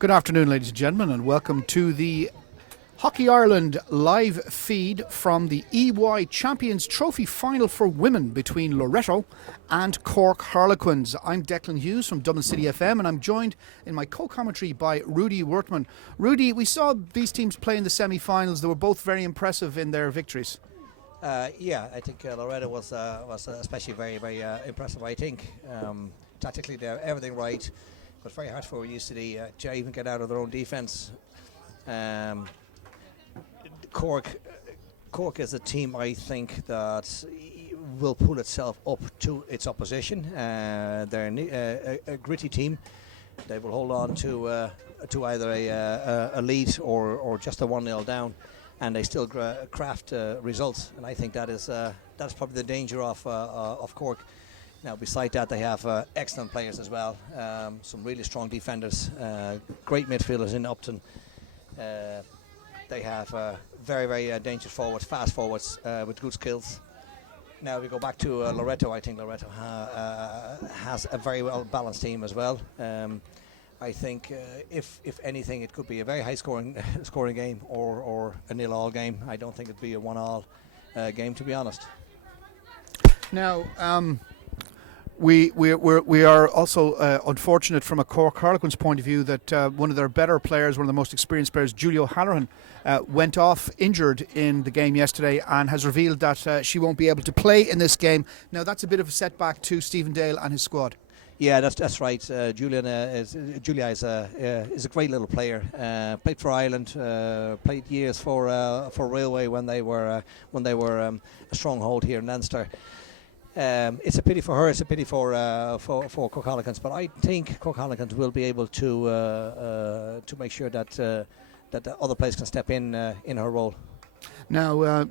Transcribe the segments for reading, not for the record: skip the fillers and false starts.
Good afternoon, ladies and gentlemen, and welcome to the Hockey Ireland live feed from the EY Champions Trophy final for women between Loreto and Cork Harlequins. I'm Declan Hughes from Dublin City FM, and I'm joined in my co-commentary by Rudy Wertman. Rudy, we saw these teams play in the semi-finals. They were both very impressive in their victories. I think Loreto was especially very impressive. I think tactically they're everything right. But very hard for UCD to even get out of their own defence. Cork is a team I think that will pull itself up to its opposition. They're a gritty team. They will hold on to either a lead or just a 1-0 down, and they still craft results. And I think that's probably the danger of Cork. Now, beside that, they have excellent players as well. Some really strong defenders, great midfielders in Upton. They have very dangerous forwards, fast forwards with good skills. Now, we go back to Loreto. I think Loreto has a very well balanced team as well. I think if anything, it could be a very high scoring game or a 0-0 game. I don't think it'd be a 1-1 game, to be honest. Now, We are also unfortunate from a Cork Harlequins point of view that one of their better players, one of the most experienced players, Julie O'Halloran, went off injured in the game yesterday and has revealed that she won't be able to play in this game. Now that's a bit of a setback to Stephen Dale and his squad. Yeah, that's right. Julia is a great little player. Played for Ireland, played years for Railway when they were a stronghold here in Leinster. It's a pity for her. It's a pity for Cork Harlequins. But I think Cork Harlequins will be able to make sure that the other players can step in her role. Now,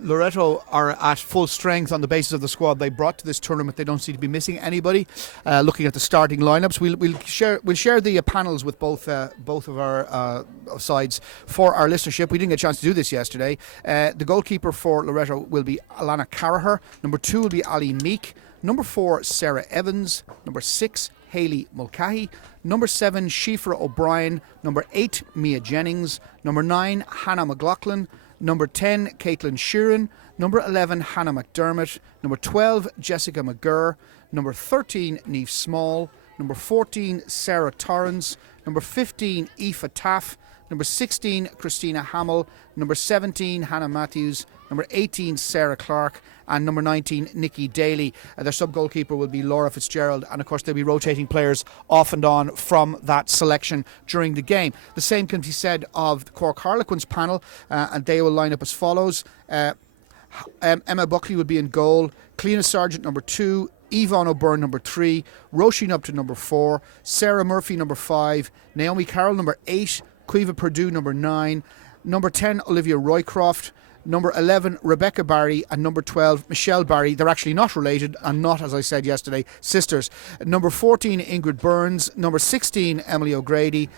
Loreto are at full strength on the basis of the squad they brought to this tournament. They don't seem to be missing anybody. Looking at the starting lineups, we'll share the panels with both of our sides for our listenership. We didn't get a chance to do this yesterday. The goalkeeper for Loreto will be Alana Carraher. Number 2 will be Ali Meek. Number 4, Sarah Evans. Number 6, Hayley Mulcahy. Number 7, Shifra O'Brien. Number 8, Mia Jennings. Number 9, Hannah McLaughlin. Number 10, Caitlin Sheeran. Number 11, Hannah McDermott. Number 12, Jessica McGurr. Number 13, Niamh Small. Number 14, Sarah Torrance. Number 15, Aoife Taff. Number 16, Christina Hamill. Number 17, Hannah Matthews. Number 18, Sarah Clark. And number 19, Nikki Daly. Their sub-goalkeeper will be Laura Fitzgerald. And, of course, they'll be rotating players off and on from that selection during the game. The same can be said of the Cork Harlequins panel, and they will line up as follows. Emma Buckley will be in goal. Cleena Sargent, number 2. Yvonne O'Byrne, number 3. Roisin Upton, number 4. Sarah Murphy, number 5. Naomi Carroll, number 8. Cueva Purdue, number 9. Number 10, Olivia Roycroft. Number 11, Rebecca Barry. And number 12, Michelle Barry. They're actually not related and not, as I said yesterday, sisters. Number 14, Ingrid Burns. Number 16, Emily O'Leary.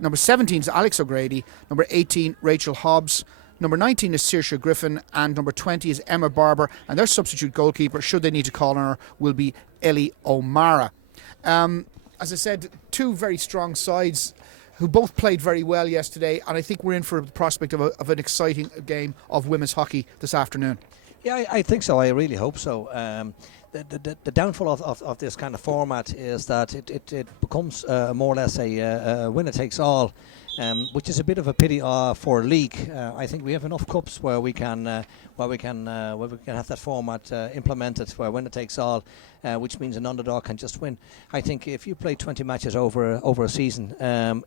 Number 17 is Alex O'Grady. Number 18, Rachel Hobbs. Number 19 is Saoirse Griffin. And number 20 is Emma Barber. And their substitute goalkeeper, should they need to call on her, will be Ellie O'Mara. As I said, two very strong sides who both played very well yesterday, and I think we're in for the prospect of an exciting game of women's hockey this afternoon. Yeah, I think so. I really hope so. The downfall of this kind of format is that it becomes more or less a winner takes all, which is a bit of a pity for a league. I think we have enough cups where we can have that format implemented, where winner takes all, which means an underdog can just win. I think if you play 20 matches over a season,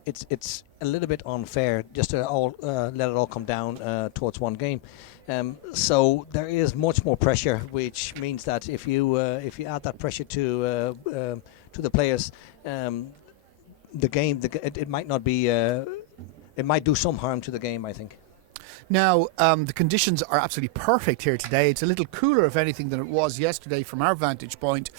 it's a little bit unfair just to let it all come down towards one game. So there is much more pressure, which means that if you add that pressure to the players, the game it might not be. It might do some harm to the game, I think. Now, the conditions are absolutely perfect here today. It's a little cooler, if anything, than it was yesterday from our vantage point,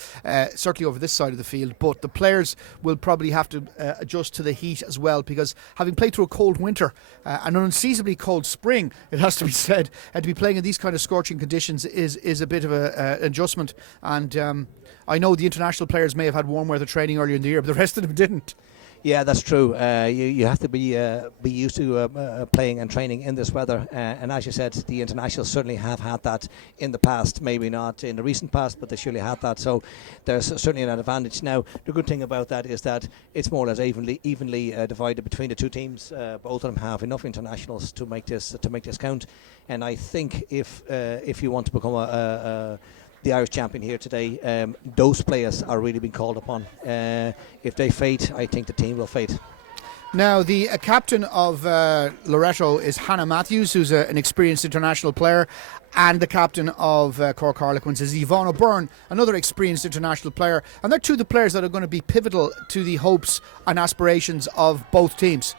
certainly over this side of the field. But the players will probably have to adjust to the heat as well, because having played through a cold winter and an unseasonably cold spring, it has to be said, and to be playing in these kind of scorching conditions is a bit of an adjustment. And I know the international players may have had warm weather training earlier in the year, but the rest of them didn't. Yeah, that's true. You have to be used to playing and training in this weather, and as you said, the internationals certainly have had that in the past. Maybe not in the recent past, but they surely had that. So there's certainly an advantage. Now, the good thing about that is that it's more or less evenly divided between the two teams. Both of them have enough internationals to make this count, and I think if you want to become the Irish champion here today, those players are really being called upon. If they fade, I think the team will fade. Now, the captain of Loreto is Hannah Matthews, who's an experienced international player, and the captain of Cork Harlequins is Yvonne O'Byrne, another experienced international player. And they're two of the players that are going to be pivotal to the hopes and aspirations of both teams.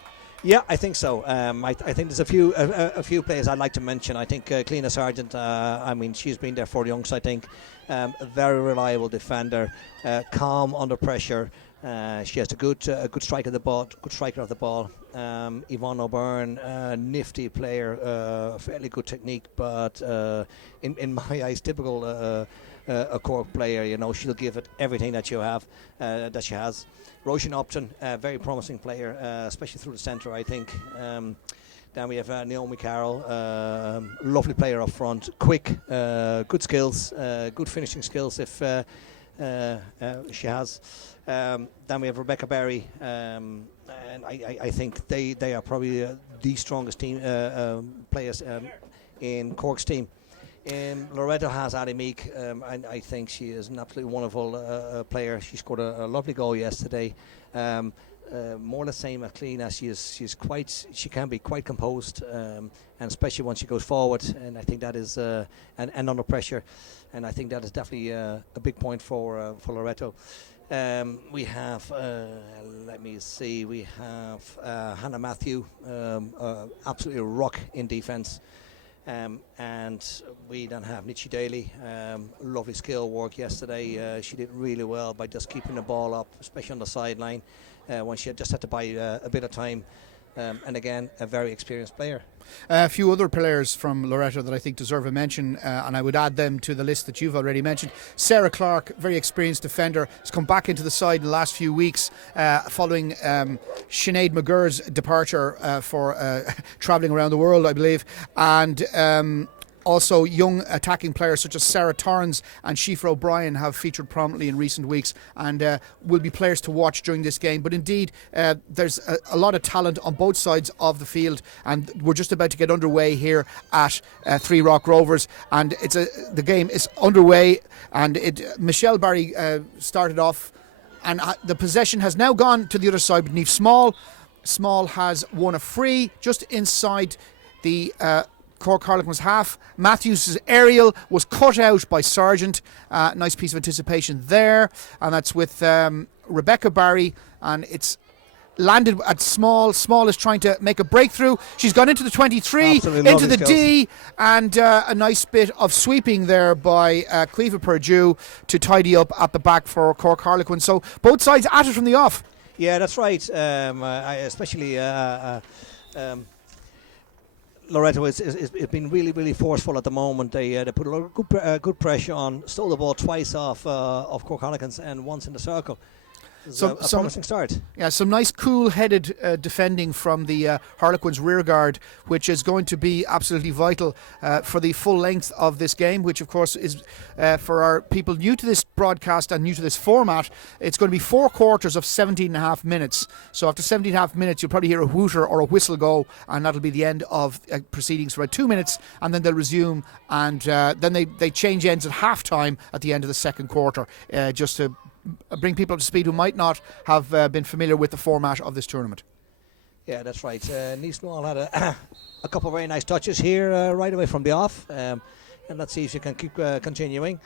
Yeah, I think so. I think there's a few players I'd like to mention. I think Cliona Sargent. I mean, she's been there for the youngs. I think a very reliable defender, calm under pressure. She has a good strike of the ball. Good striker of the ball. Yvonne O'Byrne, nifty player, fairly good technique, but in my eyes, typical a Cork player. You know, she'll give it everything that she has. Roisin Upton, very promising player, especially through the centre, I think. Then we have Naomi Carroll, lovely player up front, quick, good skills, good finishing skills if she has. Then we have Rebecca Berry, and I think they are probably the strongest team players in Cork's team. Loreto has Ali Meek. I think she is an absolutely wonderful player. She scored a lovely goal yesterday. More the same as clean as she can be quite composed, and especially when she goes forward. And I think that is and under pressure, and I think that is definitely a big point for Loreto. We have, let me see, we have Hannah Matthew, absolutely a rock in defence. And we then have Nichi Daly, lovely skill work yesterday. She did really well by just keeping the ball up, especially on the sideline, when she just had to buy a bit of time. And again, a very experienced player. A few other players from Loreto that I think deserve a mention, and I would add them to the list that you've already mentioned. Sarah Clark, very experienced defender, has come back into the side in the last few weeks following Sinead McGurr's departure for travelling around the world, I believe. And also, young attacking players such as Sarah Torrance and Shifra O'Brien have featured prominently in recent weeks and will be players to watch during this game. But indeed, there's a lot of talent on both sides of the field, and we're just about to get underway here at Three Rock Rovers, and the game is underway. And Michelle Barry started off, and the possession has now gone to the other side with Niamh Small. Small has won a free just inside the Cork Harlequins half. Matthews' aerial was cut out by Sargent. Nice piece of anticipation there, and that's with Rebecca Barry, and it's landed at Small. Small is trying to make a breakthrough. She's gone into the 23, absolutely into the skills. D, and a nice bit of sweeping there by Cleva Perdue to tidy up at the back for Cork Harlequins. So both sides at it from the off. Yeah, that's right. Especially Loreto is been really forceful at the moment. They put a lot of good pressure on, stole the ball twice off Cork Harlequins and once in the circle. A promising start. Yeah, some nice cool-headed defending from the Harlequins rearguard, which is going to be absolutely vital for the full length of this game, which of course is for our people new to this broadcast and new to this format. It's going to be 4 quarters of 17.5 minutes. So after 17.5 minutes, you'll probably hear a hooter or a whistle go, and that'll be the end of proceedings for about 2 minutes, and then they'll resume, and then they change ends at half-time at the end of the second quarter, just to bring people up to speed who might not have been familiar with the format of this tournament. Yeah, that's right. Niamh Small had a couple of very nice touches here right away from the off, and let's see if she can keep continuing.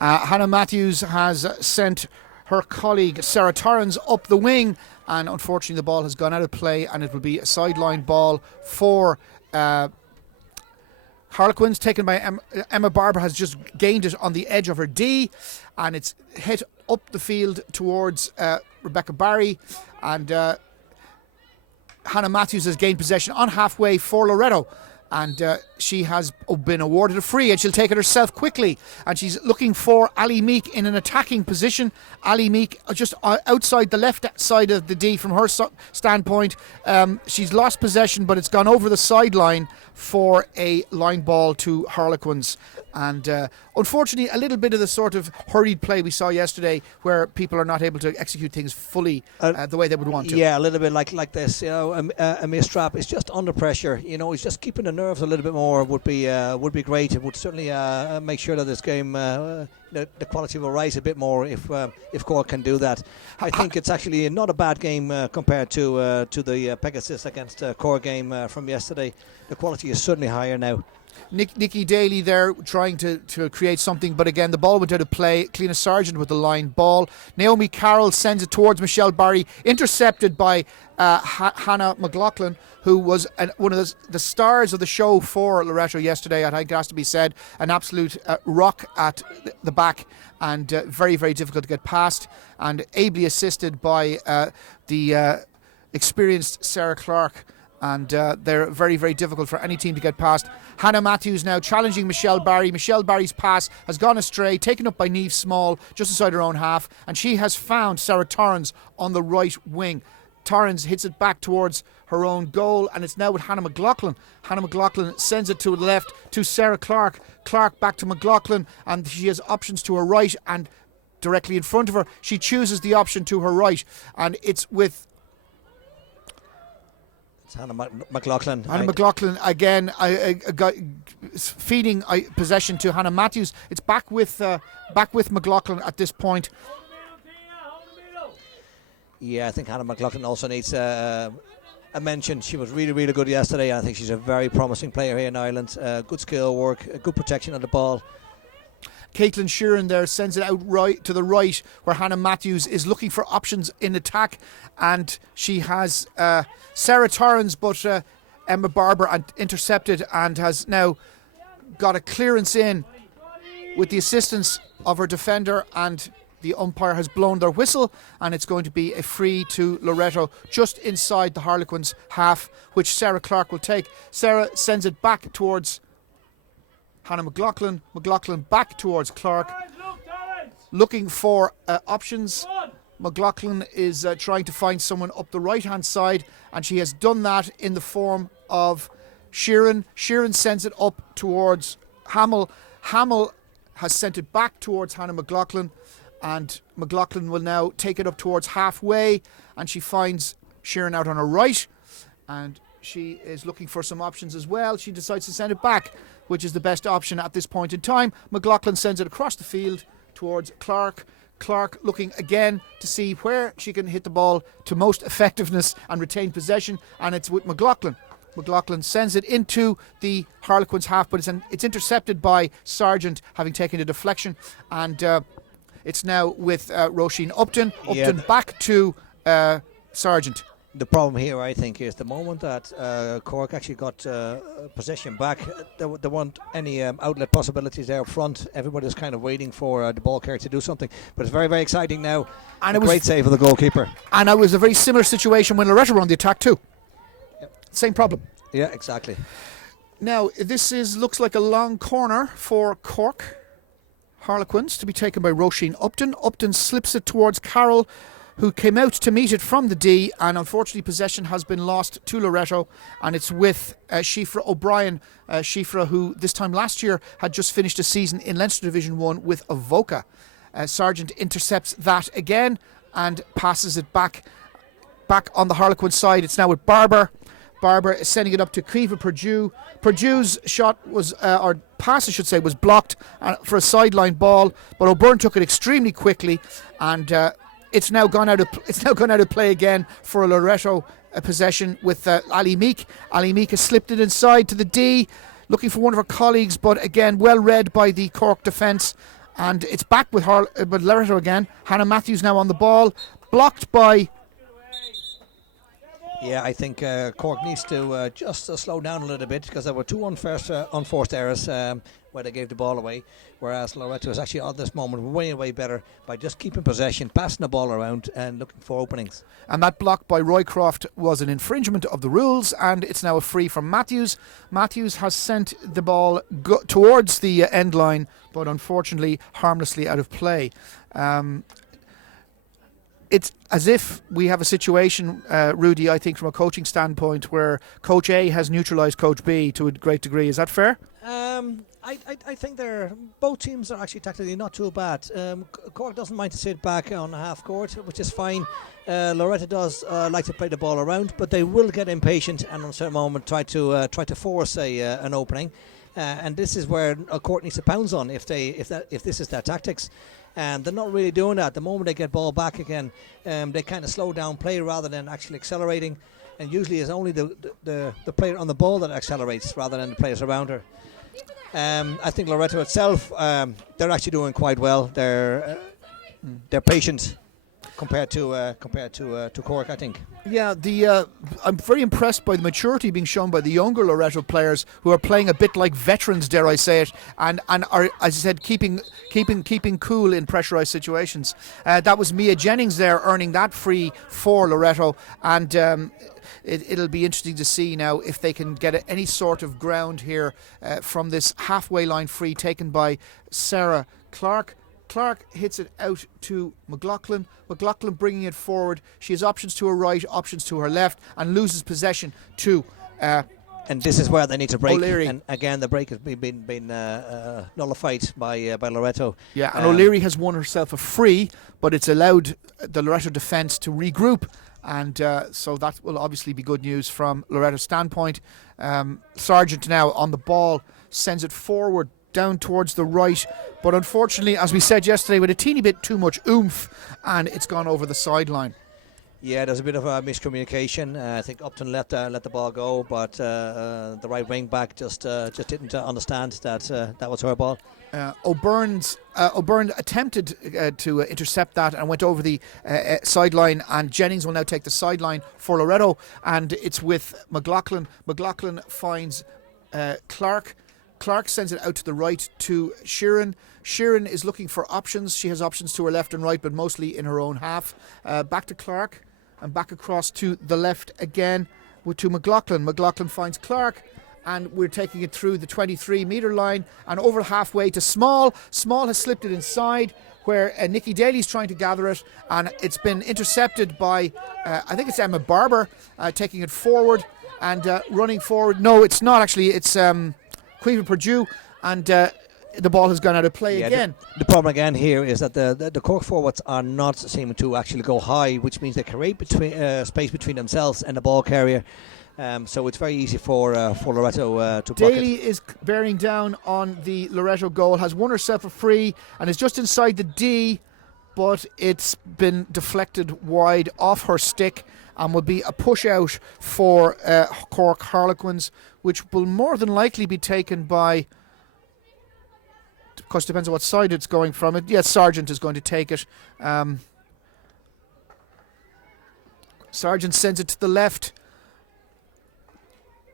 Hannah Matthews has sent her colleague Sarah Torrance up the wing, and unfortunately the ball has gone out of play, and it will be a sideline ball for Harlequins, taken by Emma Barber. Has just gained it on the edge of her D, and it's hit up the field towards Rebecca Barry, and Hannah Matthews has gained possession on halfway for Loreto. and she has been awarded a free, and she'll take it herself quickly, and she's looking for Ali Meek in an attacking position. Ali Meek just outside the left side of the D from her standpoint. She's lost possession, but it's gone over the sideline for a line ball to Harlequins. And unfortunately, a little bit of the sort of hurried play we saw yesterday, where people are not able to execute things fully the way they would want to. Yeah, a little bit like this. Amir Strap is just under pressure. He's just keeping the nerves a little bit more. Would be great. It would certainly make sure that this game, the quality will rise a bit more if Cork can do that. I think it's actually not a bad game compared to the Pegasus against Cork game from yesterday. The quality is certainly higher now. Nikki Daly there trying to create something, but again the ball went out of play. Cleena Sargent with the line ball. Naomi Carroll sends it towards Michelle Barry, intercepted by Hannah McLaughlin, who was one of the stars of the show for Loreto yesterday. I think it has to be said, an absolute rock at the back, and very, very difficult to get past, and ably assisted by the experienced Sarah Clark. And they're very, very difficult for any team to get past. Hannah Matthews now challenging Michelle Barry. Michelle Barry's pass has gone astray, taken up by Niamh Small just inside her own half, and she has found Sarah Torrens on the right wing. Torrens hits it back towards her own goal, and it's now with Hannah McLaughlin. Hannah McLaughlin sends it to the left to Sarah Clark. Clark back to McLaughlin, and she has options to her right and directly in front of her. She chooses the option to her right, and it's with Hannah McLaughlin. Hannah McLaughlin again, feeding possession to Hannah Matthews. It's back with McLaughlin at this point. Yeah, I think Hannah McLaughlin also needs a mention. She was really, really good yesterday. I think she's a very promising player here in Ireland. Good skill work, good protection of the ball. Caitlin Sheeran there sends it out right to the right, where Hannah Matthews is looking for options in attack, and she has Sarah Torrens, but Emma Barber intercepted, and has now got a clearance in with the assistance of her defender, and the umpire has blown their whistle, and it's going to be a free to Loreto just inside the Harlequins half, which Sarah Clark will take. Sarah sends it back towards Hannah McLaughlin. McLaughlin back towards Clark, looking for options. McLaughlin is trying to find someone up the right hand side, and she has done that in the form of Sheeran. Sheeran sends it up towards Hamill. Hamill has sent it back towards Hannah McLaughlin, and McLaughlin will now take it up towards halfway, and she finds Sheeran out on her right, and she is looking for some options as well. She decides to send it back, which is the best option at this point in time. McLaughlin sends it across the field towards Clark. Clark looking again to see where she can hit the ball to most effectiveness and retain possession, and it's with McLaughlin. McLaughlin sends it into the Harlequins half, but it's intercepted by Sargent, having taken a deflection, and it's now with Roisin Upton. Upton back to Sargent. The problem here, I think, is the moment that Cork actually got possession back, there weren't any outlet possibilities there up front. Everybody was kind of waiting for the ball carrier to do something. But it's very, very exciting now. And a great save of the goalkeeper. And it was a very similar situation when Loreto were on the attack too. Yep. Same problem. Yeah, exactly. Now, this looks like a long corner for Cork Harlequins to be taken by Roisin Upton. Upton slips it towards Carroll, who came out to meet it from the D, and unfortunately possession has been lost to Loreto, and it's with Shifra O'Brien. Shifra, who this time last year had just finished a season in Leinster Division 1 with Avoca. Sargent intercepts that again and passes it back on the Harlequin side. It's now with Barber. Barber is sending it up to Caoimhe Purdue. Purdue's shot was, or pass I should say, was blocked for a sideline ball, but O'Byrne took it extremely quickly, and it's now gone out of play again for a Loreto possession with Ali Meek. Ali Meek has slipped it inside to the D, looking for one of her colleagues, but again well read by the Cork defence, and it's back with Loreto again. Hannah Matthews now on the ball, blocked by Yeah, I think Cork needs to just slow down a little bit, because there were two unforced errors where they gave the ball away, whereas Loreto is actually at this moment way better by just keeping possession, passing the ball around and looking for openings. And that block by Roycroft was an infringement of the rules, and it's now a free from Matthews. Matthews has sent the ball towards the end line, but unfortunately harmlessly out of play. It's as if we have a situation, Rudy, I think, from a coaching standpoint, where Coach A has neutralised Coach B to a great degree. Is that fair? I think both teams are actually tactically not too bad. Cork doesn't mind to sit back on half court, which is fine. Loreto does like to play the ball around, but they will get impatient and on a certain moment try to force an opening. And this is where Cork needs to pounce on if this is their tactics. And they're not really doing that. The moment they get ball back again, they kind of slow down play rather than actually accelerating. And usually it's only the player on the ball that accelerates rather than the players around her. I think Loreto itself, they're actually doing quite well. They're patient compared to Cork, I think. Yeah, I'm very impressed by the maturity being shown by the younger Loreto players, who are playing a bit like veterans, dare I say it, and are, as I said, keeping cool in pressurised situations. That was Mia Jennings there earning that free for Loreto, and it'll be interesting to see now if they can get any sort of ground here from this halfway line free taken by Sarah Clark. Clark hits it out to McLaughlin. McLaughlin bringing it forward. She has options to her right, options to her left, and loses possession to and this is where they need to break. O'Leary. And again, the break has been nullified by Loreto. Yeah, and O'Leary has won herself a free, but it's allowed the Loreto defence to regroup. And so that will obviously be good news from Loreto's standpoint. Sargent now on the ball, sends it forward down towards the right, but unfortunately, as we said yesterday, with a teeny bit too much oomph, and it's gone over the sideline. Yeah, there's a bit of a miscommunication. I think Upton let the ball go, but the right wing back just didn't understand that was her ball. O'Byrne attempted to intercept that and went over the sideline, and Jennings will now take the sideline for Loreto, and it's with McLaughlin. McLaughlin finds Clark. Clark sends it out to the right to Sheeran. Sheeran is looking for options. She has options to her left and right, but mostly in her own half. Back to Clark and back across to the left again to McLaughlin. McLaughlin finds Clark, and we're taking it through the 23-metre line and over halfway to Small. Small has slipped it inside, where Nikki Daly's trying to gather it, and it's been intercepted by, I think it's Emma Barber, taking it forward and running forward. No, it's not actually. It's Caoimhe Purdue, and the ball has gone out of play again. The problem again here is that the Cork forwards are not seeming to actually go high, which means they create space between themselves and the ball carrier. So it's very easy for Loreto to block it. Daly is bearing down on the Loreto goal, has won herself a free, and is just inside the D, but it's been deflected wide off her stick, and will be a push out for Cork Harlequins, which will more than likely be taken by, of course, depends on what side it's going from. It. Yes, Sargent is going to take it. Sargent sends it to the left,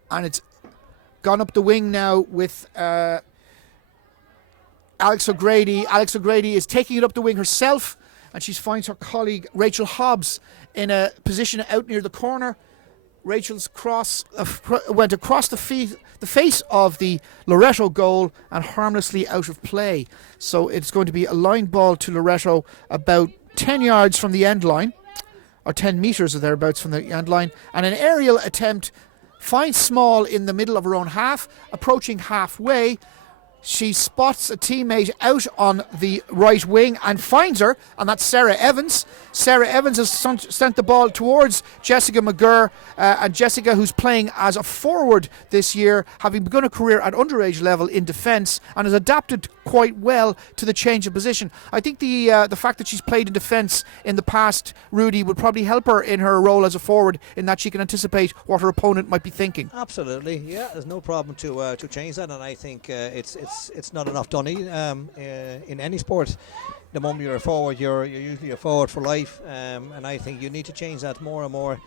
and it's gone up the wing now with Alex O'Grady. Alex O'Grady is taking it up the wing herself, and she finds her colleague Rachel Hobbs in a position out near the corner. Rachel's cross went across the face of the Loreto goal and harmlessly out of play. So it's going to be a line ball to Loreto about 10 yards from the end line, or 10 metres or thereabouts from the end line, and an aerial attempt finds Small in the middle of her own half, approaching halfway. She spots a teammate out on the right wing and finds her, and that's Sarah Evans. Sarah Evans has sent the ball towards Jessica McGurr, and Jessica, who's playing as a forward this year, having begun a career at underage level in defence, and has adapted quite well to the change of position. I think the fact that she's played in defence in the past, Rudy, would probably help her in her role as a forward, in that she can anticipate what her opponent might be thinking. Absolutely, yeah. There's no problem to change that, and I think it's not enough done in any sport. The moment you're a forward, you're usually a forward for life, and I think you need to change that more and more.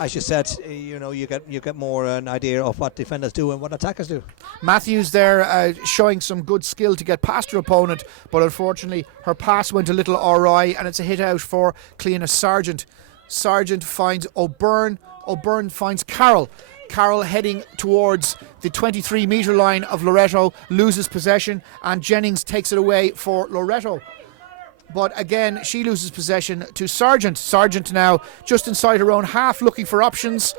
as you said, you get more an idea of what defenders do and what attackers do. Matthews there showing some good skill to get past her opponent, but unfortunately her pass went a little awry, and it's a hit out for Cliona Sargent. Sargent finds O'Byrne. O'Byrne finds Carroll. Carroll heading towards the 23-metre line of Loreto, loses possession, and Jennings takes it away for Loreto. But again, she loses possession to Sargent. Sargent now just inside her own half, looking for options.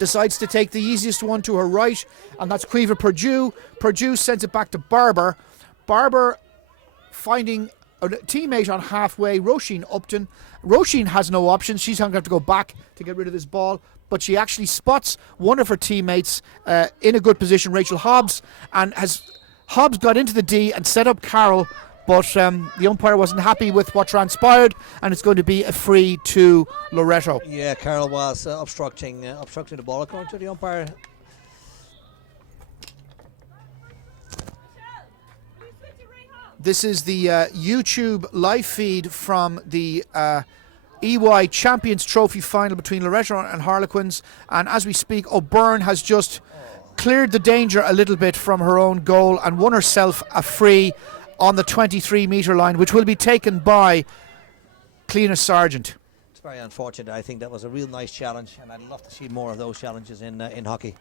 Decides to take the easiest one to her right, and that's Caoimhe Purdue. Purdue sends it back to Barber. Barber finding a teammate on halfway, Roisin Upton. Roisin has no options. She's going to have to go back to get rid of this ball, but she actually spots one of her teammates in a good position, Rachel Hobbs, and Hobbs got into the D and set up Carroll, but the umpire wasn't happy with what transpired, and it's going to be a free to Loreto. Yeah, Carroll was obstructing the ball according to the umpire. This is the YouTube live feed from the EY Champions Trophy final between Loreto and Harlequins, and as we speak, O'Byrne has just cleared the danger a little bit from her own goal and won herself a free on the 23-metre line, which will be taken by Cliona Sargent. It's very unfortunate. I think that was a real nice challenge, and I'd love to see more of those challenges in hockey.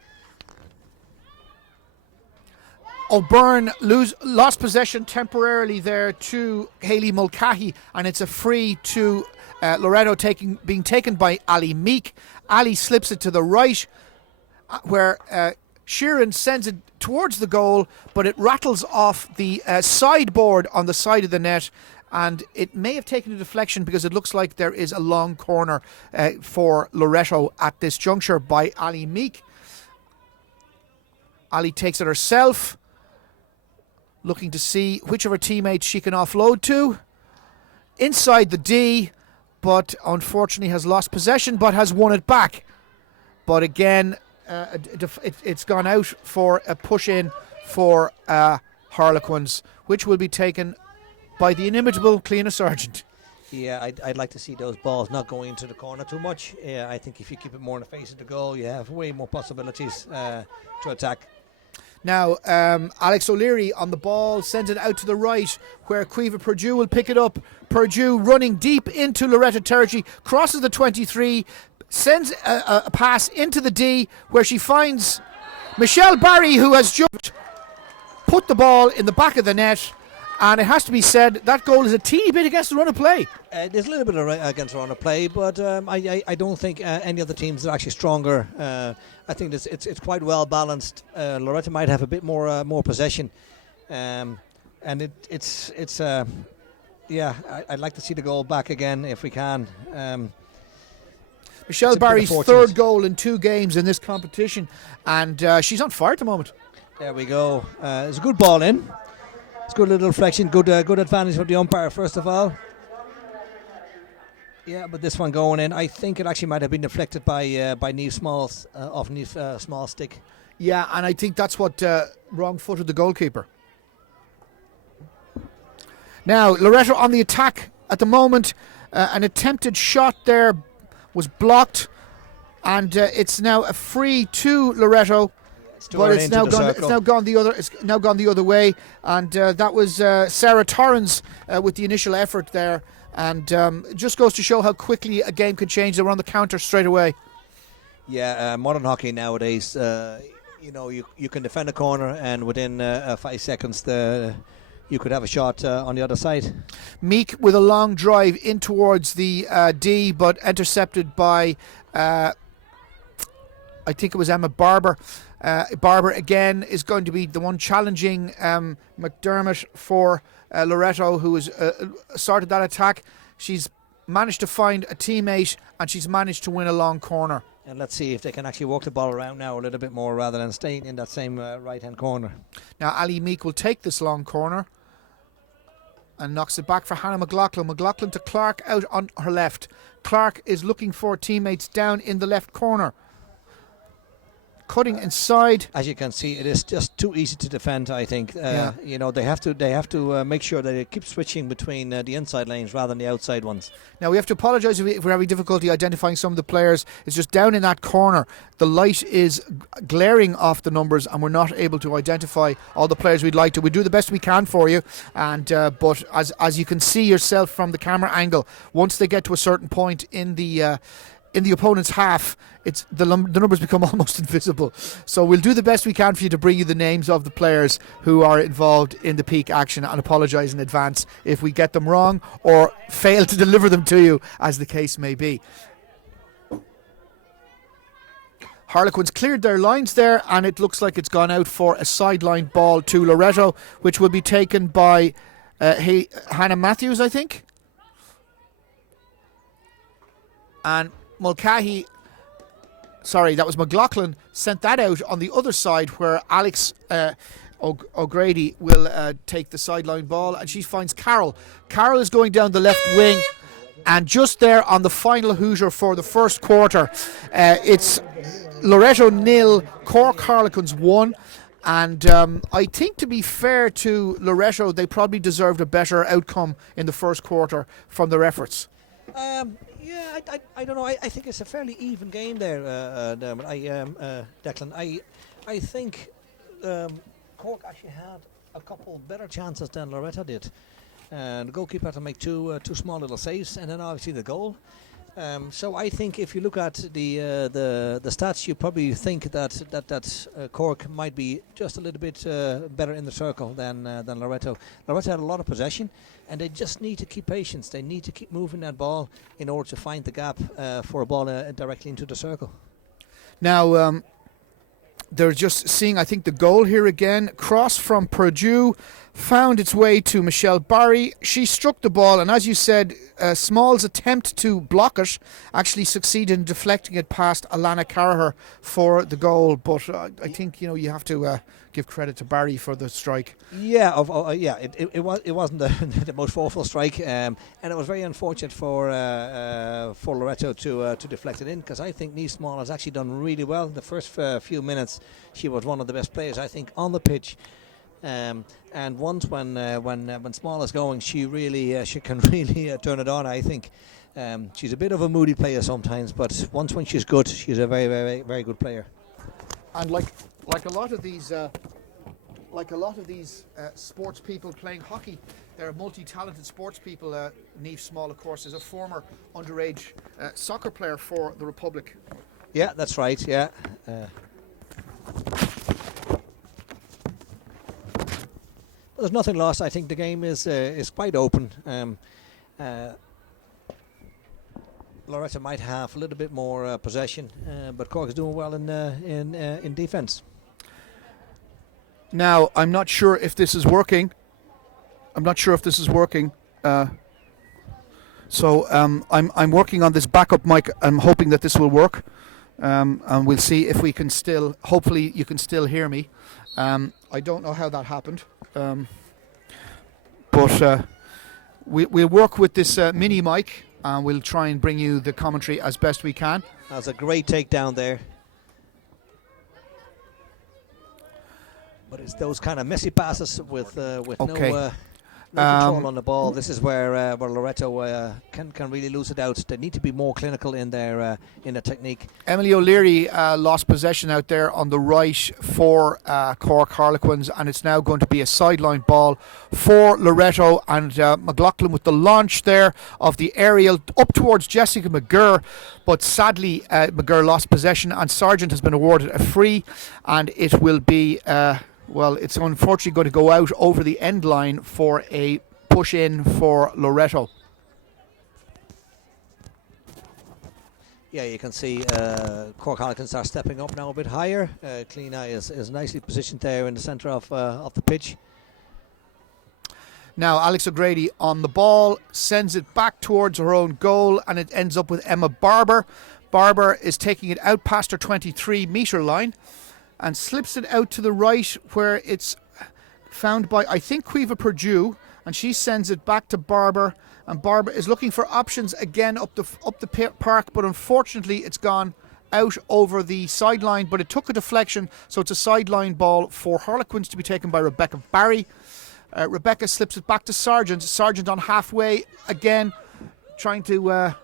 O'Byrne lost possession temporarily there to Hayley Mulcahy, and it's a free to Loreto being taken by Ali Meek. Ali slips it to the right, where Sheeran sends it towards the goal, but it rattles off the sideboard on the side of the net, and it may have taken a deflection because it looks like there is a long corner for Loreto at this juncture by Ali Meek. Ali takes it herself, looking to see which of her teammates she can offload to. Inside the D, but unfortunately has lost possession, but has won it back. But again, it's gone out for a push-in for Harlequins, which will be taken by the inimitable Cliona Sargent. Yeah, I'd like to see those balls not going into the corner too much. Yeah, I think if you keep it more in the face of the goal, you have way more possibilities to attack. Now, Alex O'Leary on the ball, sends it out to the right, where Caoimhe Purdue will pick it up. Purdue running deep into Loreto territory, crosses the 23, sends a pass into the D, where she finds Michelle Barry, who has just put the ball in the back of the net. And it has to be said, that goal is a teeny bit against the run of play. There's a little bit against the run of play, but I don't think any of the teams are actually stronger. I think it's quite well balanced. Loreto might have a bit more possession, and I'd like to see the goal back again if we can. Michelle Barry's third goal in 2 games in this competition, and she's on fire at the moment. There we go. It's a good ball in. It's good little reflection, good advantage for the umpire, first of all. Yeah, but this one going in, I think it actually might have been deflected by Niamh Smalls, off Niamh Small's stick. Yeah, and I think that's what wrong-footed the goalkeeper. Now, Loreto on the attack at the moment. An attempted shot there was blocked, and it's now a free to Loreto. But it's now gone the other way, and that was Sarah Torrens with the initial effort there, and it just goes to show how quickly a game can change. They were on the counter straight away. Yeah, modern hockey nowadays, you can defend a corner, and within 5 seconds, you could have a shot on the other side. Meek with a long drive in towards the D, but intercepted by I think it was Emma Barber. Barber again is going to be the one challenging McDermott for Loreto, who has started that attack. She's managed to find a teammate, and she's managed to win a long corner. And let's see if they can actually walk the ball around now a little bit more rather than staying in that same right-hand corner. Now Ali Meek will take this long corner and knocks it back for Hannah McLaughlin. McLaughlin to Clark out on her left. Clark is looking for teammates down in the left corner. cutting inside. As you can see, it is just too easy to defend. I think Yeah. you know, they have to make sure that they keep switching between the inside lanes rather than the outside ones. Now we have to apologise if we're having difficulty identifying some of the players. It's just down in that corner. The light is glaring off the numbers, and we're not able to identify all the players we'd like to. We do the best we can for you, and but as you can see yourself from the camera angle, once they get to a certain point in the opponent's half, it's the numbers become almost invisible. So we'll do the best we can for you to bring you the names of the players who are involved in the peak action, and apologise in advance if we get them wrong or fail to deliver them to you, as the case may be. Harlequins cleared their lines there, and it looks like it's gone out for a sideline ball to Loreto, which will be taken by Hannah Matthews, I think. And Mulcahy, sorry, that was McLaughlin, sent that out on the other side where Alex O'Grady will take the sideline ball, and she finds Carroll. Carroll is going down the left wing, and just there on the final Hoosier for the first quarter, it's Loreto 0, Cork Harlequins 1. And I think, to be fair to Loreto, they probably deserved a better outcome in the first quarter from their efforts. Yeah, I don't know. I think it's a fairly even game there, Dermot. Declan. I think Cork actually had a couple better chances than Loreto did. And the goalkeeper had to make two small little saves, and then obviously the goal. So I think if you look at the stats, you probably think that Cork might be just a little bit better in the circle than Loreto. Loreto had a lot of possession, and they just need to keep patience. They need to keep moving that ball in order to find the gap for a ball directly into the circle. Now, they're just seeing, I think, the goal here again. Cross from Purdue, found its way to Michelle Barry. She struck the ball, and as you said, Small's attempt to block it actually succeeded in deflecting it past Alana Carraher for the goal. But I think, you know, you have to give credit to Barry for the strike. Yeah, it wasn't the most awful strike, and it was very unfortunate for Loreto to deflect it in, because I think Niamh Small has actually done really well. The first few minutes, she was one of the best players, I think, on the pitch. And once when Small is going, she can really turn it on. I think she's a bit of a moody player sometimes, but once when she's good, she's a very, very, very good player. And like a lot of these sports people playing hockey, they're multi-talented sports people. Niamh Small, of course, is a former underage soccer player for the Republic. Yeah, that's right. Yeah. There's nothing lost. I think the game is quite open. Loreto might have a little bit more possession, but Cork is doing well in defence. Now, I'm not sure if this is working. So I'm working on this backup mic. I'm hoping that this will work, and we'll see if we can still. Hopefully, you can still hear me. I don't know how that happened, but we'll work with this mini mic, and we'll try and bring you the commentary as best we can. That's a great takedown there. But it's those kind of messy passes with no control on the ball. This is where Loreto can really lose it out. They need to be more clinical in their technique. Emily O'Leary lost possession out there on the right for Cork Harlequins, and it's now going to be a sideline ball for Loreto, and McLaughlin with the launch there of the aerial up towards Jessica McGurr, but sadly McGurr lost possession, and Sargent has been awarded a free, and it will be it's unfortunately going to go out over the end line for a push in for Loreto. Yeah, you can see Cork Harlequins are stepping up now a bit higher. Kleena is nicely positioned there in the centre of the pitch. Now Alex O'Grady on the ball, sends it back towards her own goal, and it ends up with Emma Barber. Barber is taking it out past her 23-metre line and slips it out to the right, where it's found by, I think, Quiva Purdue, and she sends it back to Barber, and Barber is looking for options again up the park, but unfortunately it's gone out over the sideline, but it took a deflection, so it's a sideline ball for Harlequins to be taken by Rebecca Barry. Rebecca slips it back to Sargent. Sargent on halfway again, trying to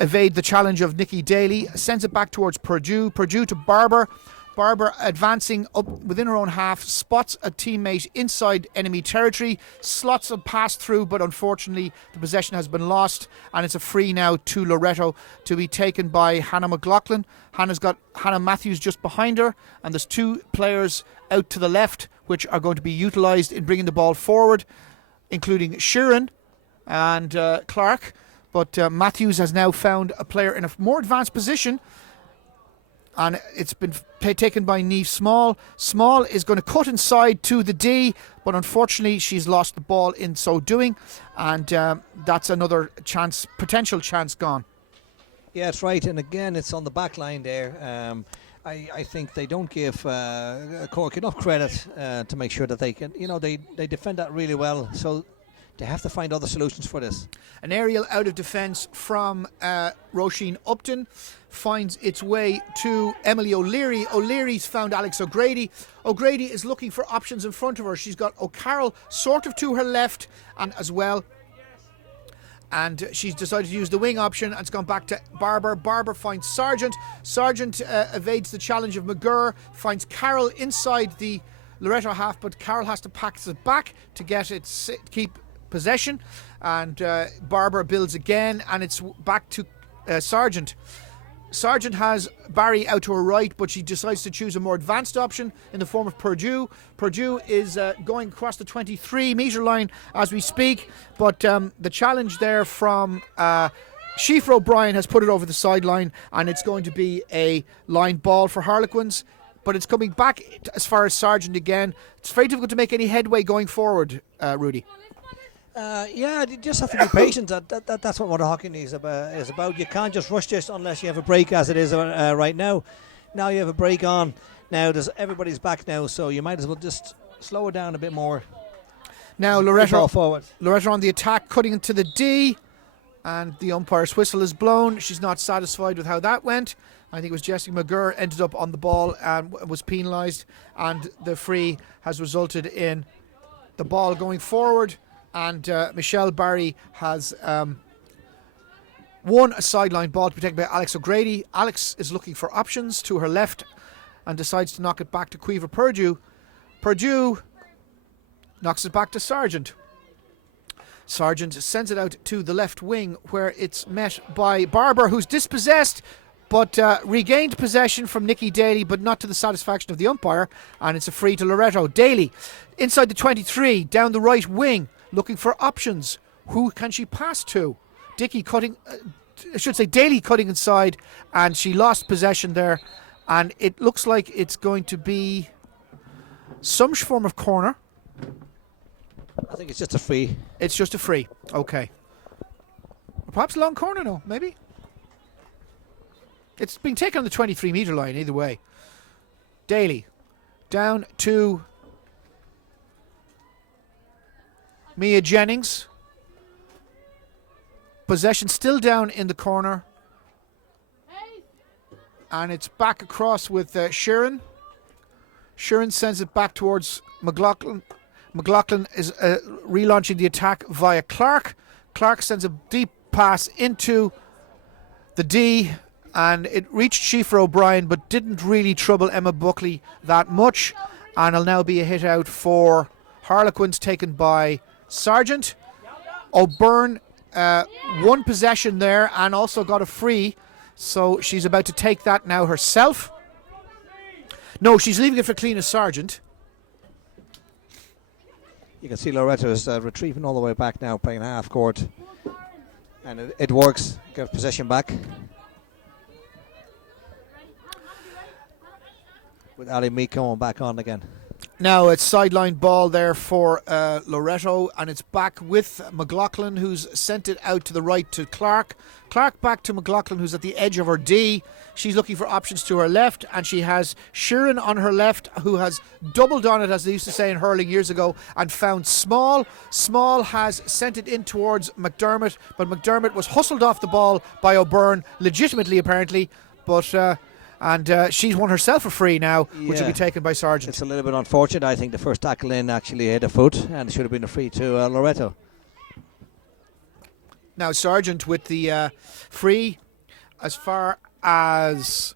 evade the challenge of Nikki Daly. Sends it back towards Purdue. Purdue to Barber. Barber advancing up within her own half, spots a teammate inside enemy territory, slots a pass through, but unfortunately the possession has been lost, and it's a free now to Loreto to be taken by Hannah McLaughlin. Hannah's got Hannah Matthews just behind her, and there's two players out to the left which are going to be utilised in bringing the ball forward, including Sheeran and Clark. But Matthews has now found a player in a more advanced position, and it's been taken by Niamh Small. Small is going to cut inside to the D, but unfortunately she's lost the ball in so doing, and that's another chance, potential chance gone. Yeah, that's right. And again, it's on the back line there. I think they don't give Cork enough credit to make sure that they can, they defend that really well. So they have to find other solutions for this. An aerial out of defence from Roisin Upton finds its way to Emily O'Leary. O'Leary's found Alex O'Grady. O'Grady is looking for options in front of her. She's got O'Carroll sort of to her left and as well. And she's decided to use the wing option, and it's gone back to Barber. Barber finds Sargent. Sargent evades the challenge of McGurr, finds Carroll inside the Loreto half, but Carroll has to pack it back to keep possession. And Barber builds again, and it's back to Sargent. Sargent has Barry out to her right, but she decides to choose a more advanced option in the form of Purdue. Purdue is going across the 23-metre line as we speak, but the challenge there from Sheafra O'Brien has put it over the sideline, and it's going to be a line ball for Harlequins, but it's coming back as far as Sargent again. It's very difficult to make any headway going forward, Rudy. Yeah, you just have to be patient. That's what water hockey is about. You can't just rush this unless you have a break, as it is right now. Now you have a break on. Now everybody's back now, so you might as well just slow it down a bit more. Now Loreto forward. Loreto on the attack, cutting into the D, and the umpire's whistle is blown. She's not satisfied with how that went. I think it was Jessica McGurr ended up on the ball and was penalised, and the free has resulted in the ball going forward. And Michelle Barry has won a sideline ball to be taken by Alex O'Grady. Alex is looking for options to her left and decides to knock it back to Caoimhe Purdue. Purdue knocks it back to Sargent. Sargent sends it out to the left wing, where it's met by Barber, who's dispossessed, but regained possession from Nikki Daly, but not to the satisfaction of the umpire, and it's a free to Loreto. Daly inside the 23, down the right wing, looking for options. Who can she pass to? Daly cutting inside, and she lost possession there, and it looks like it's going to be some form of corner. I think it's just a free. It's just a free. Okay. Perhaps a long corner, no? Maybe? It's being taken on the 23-metre line, either way. Daly down to Mia Jennings. Possession still down in the corner. And it's back across with Sheeran. Sheeran sends it back towards McLaughlin. McLaughlin is relaunching the attack via Clark. Clark sends a deep pass into the D, and it reached Sheafra O'Brien but didn't really trouble Emma Buckley that much. And it'll now be a hit out for Harlequins, taken by Sargent. O'Byrne won possession there and also got a free, so she's about to take that now herself. No, she's leaving it for Cleena Sargent. You can see Loreto is retrieving all the way back now, playing half court, and it works. Get possession back with Ali Meek coming back on again. Now it's sideline ball there for Loreto, and it's back with McLaughlin, who's sent it out to the right to Clark. Clark back to McLaughlin, who's at the edge of her D. She's looking for options to her left, and she has Sheeran on her left, who has doubled on it, as they used to say in hurling years ago, and found Small. Small has sent it in towards McDermott, but McDermott was hustled off the ball by O'Byrne, legitimately apparently, but she's won herself a free now, which will be Yeah. taken by Sargent. It's a little bit unfortunate. I think the first tackle in actually hit a foot, and it should have been a free to Loreto. Now Sargent with the free as far as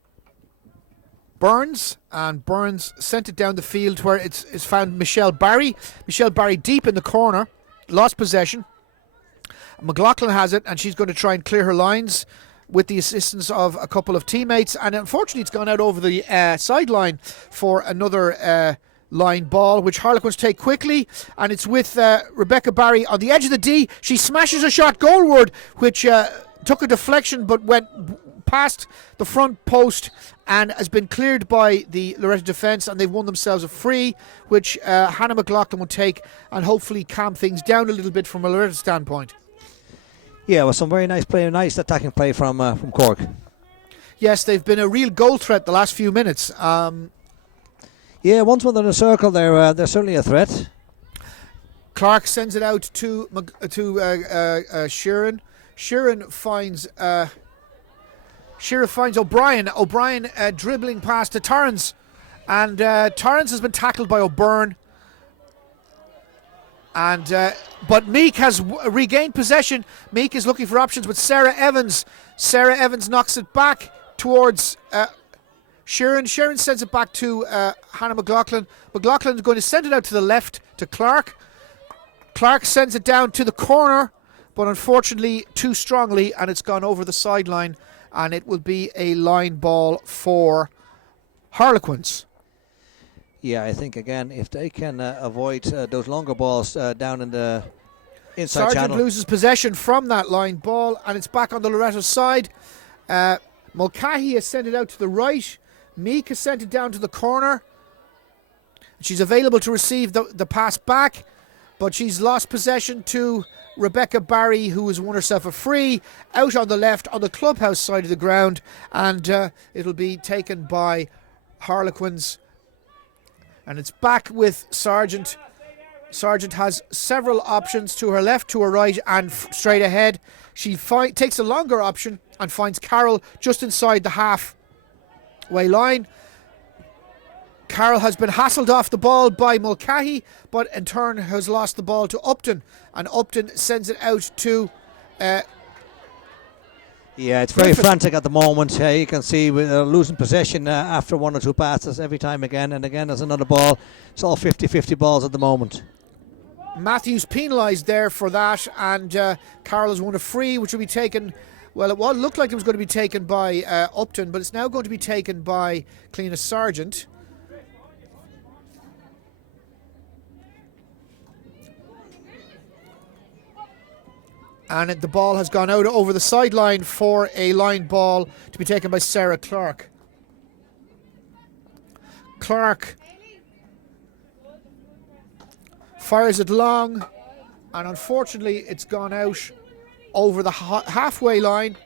Burns, and Burns sent it down the field where it's found Michelle Barry. Michelle Barry deep in the corner, lost possession. McLaughlin has it, and she's going to try and clear her lines with the assistance of a couple of teammates, and unfortunately it's gone out over the sideline for another line ball, which Harlequins take quickly, and it's with Rebecca Barry on the edge of the D. She smashes a shot goalward, which took a deflection but went past the front post and has been cleared by the Loreto defence, and they've won themselves a free, which Hannah McLaughlin will take and hopefully calm things down a little bit from a Loreto standpoint. Yeah, it was some very nice play, nice attacking play from Cork. Yes, they've been a real goal threat the last few minutes. Yeah, once within the circle, they're certainly a threat. Clark sends it out to Sheeran. Sheeran finds O'Brien. O'Brien dribbling past to Torrance, and Torrance has been tackled by O'Byrne. And but Meek has regained possession. Meek is looking for options with Sarah Evans. Sarah Evans knocks it back towards Sheeran. Sheeran sends it back to Hannah McLaughlin. McLaughlin is going to send it out to the left to Clark. Clark sends it down to the corner, but unfortunately too strongly, and it's gone over the sideline, and it will be a line ball for Harlequins. Yeah, I think again, if they can avoid those longer balls down in the inside Sargent channel. loses possession from that line ball, and it's back on the Loreto side. Mulcahy has sent it out to the right. Meek has sent it down to the corner. She's available to receive the pass back, but she's lost possession to Rebecca Barry, who has won herself a free out on the left on the clubhouse side of the ground, and it'll be taken by Harlequins. And it's back with Sargent. Sargent has several options to her left, to her right, and straight ahead. She takes a longer option and finds Carroll just inside the halfway line. Carroll has been hassled off the ball by Mulcahy, but in turn has lost the ball to Upton, and Upton sends it out to Yeah, it's very Griffith. frantic at the moment. You can see we're losing possession after one or two passes every time again. And again, there's another ball. It's all 50-50 balls at the moment. Matthews penalised there for that, and Carroll has won a free, which will be taken. Well, it looked like it was going to be taken by Upton, but it's now going to be taken by Cleena Sargent. And the ball has gone out over the sideline for a line ball to be taken by Sarah Clark. Clark fires it long, and unfortunately it's gone out over the halfway line.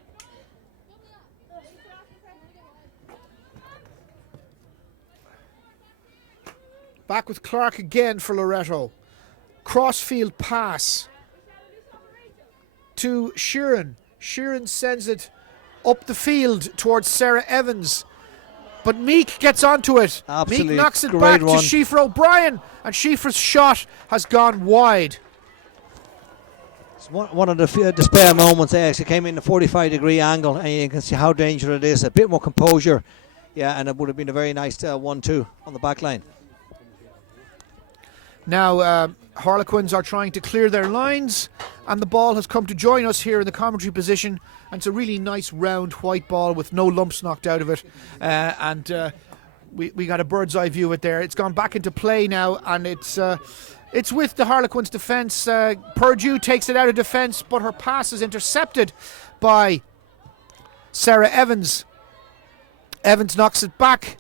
Back with Clark again for Loreto. Crossfield pass to Sheeran. Sheeran sends it up the field towards Sarah Evans, but Meek gets onto it. Absolutely Meek knocks it great back run. to Shifra O'Brien, and Shifra's shot has gone wide. It's one of the spare moments. They actually came in a 45-degree angle, and you can see how dangerous it is. A bit more composure. Yeah, and it would have been a very nice 1-2 on the back line. Now Harlequins are trying to clear their lines, and the ball has come to join us here in the commentary position, and it's a really nice round white ball with no lumps knocked out of it, and we got a bird's eye view of it there. It's gone back into play now, and it's with the Harlequins defence. Purdue takes it out of defence, but her pass is intercepted by Sarah Evans. Evans knocks it back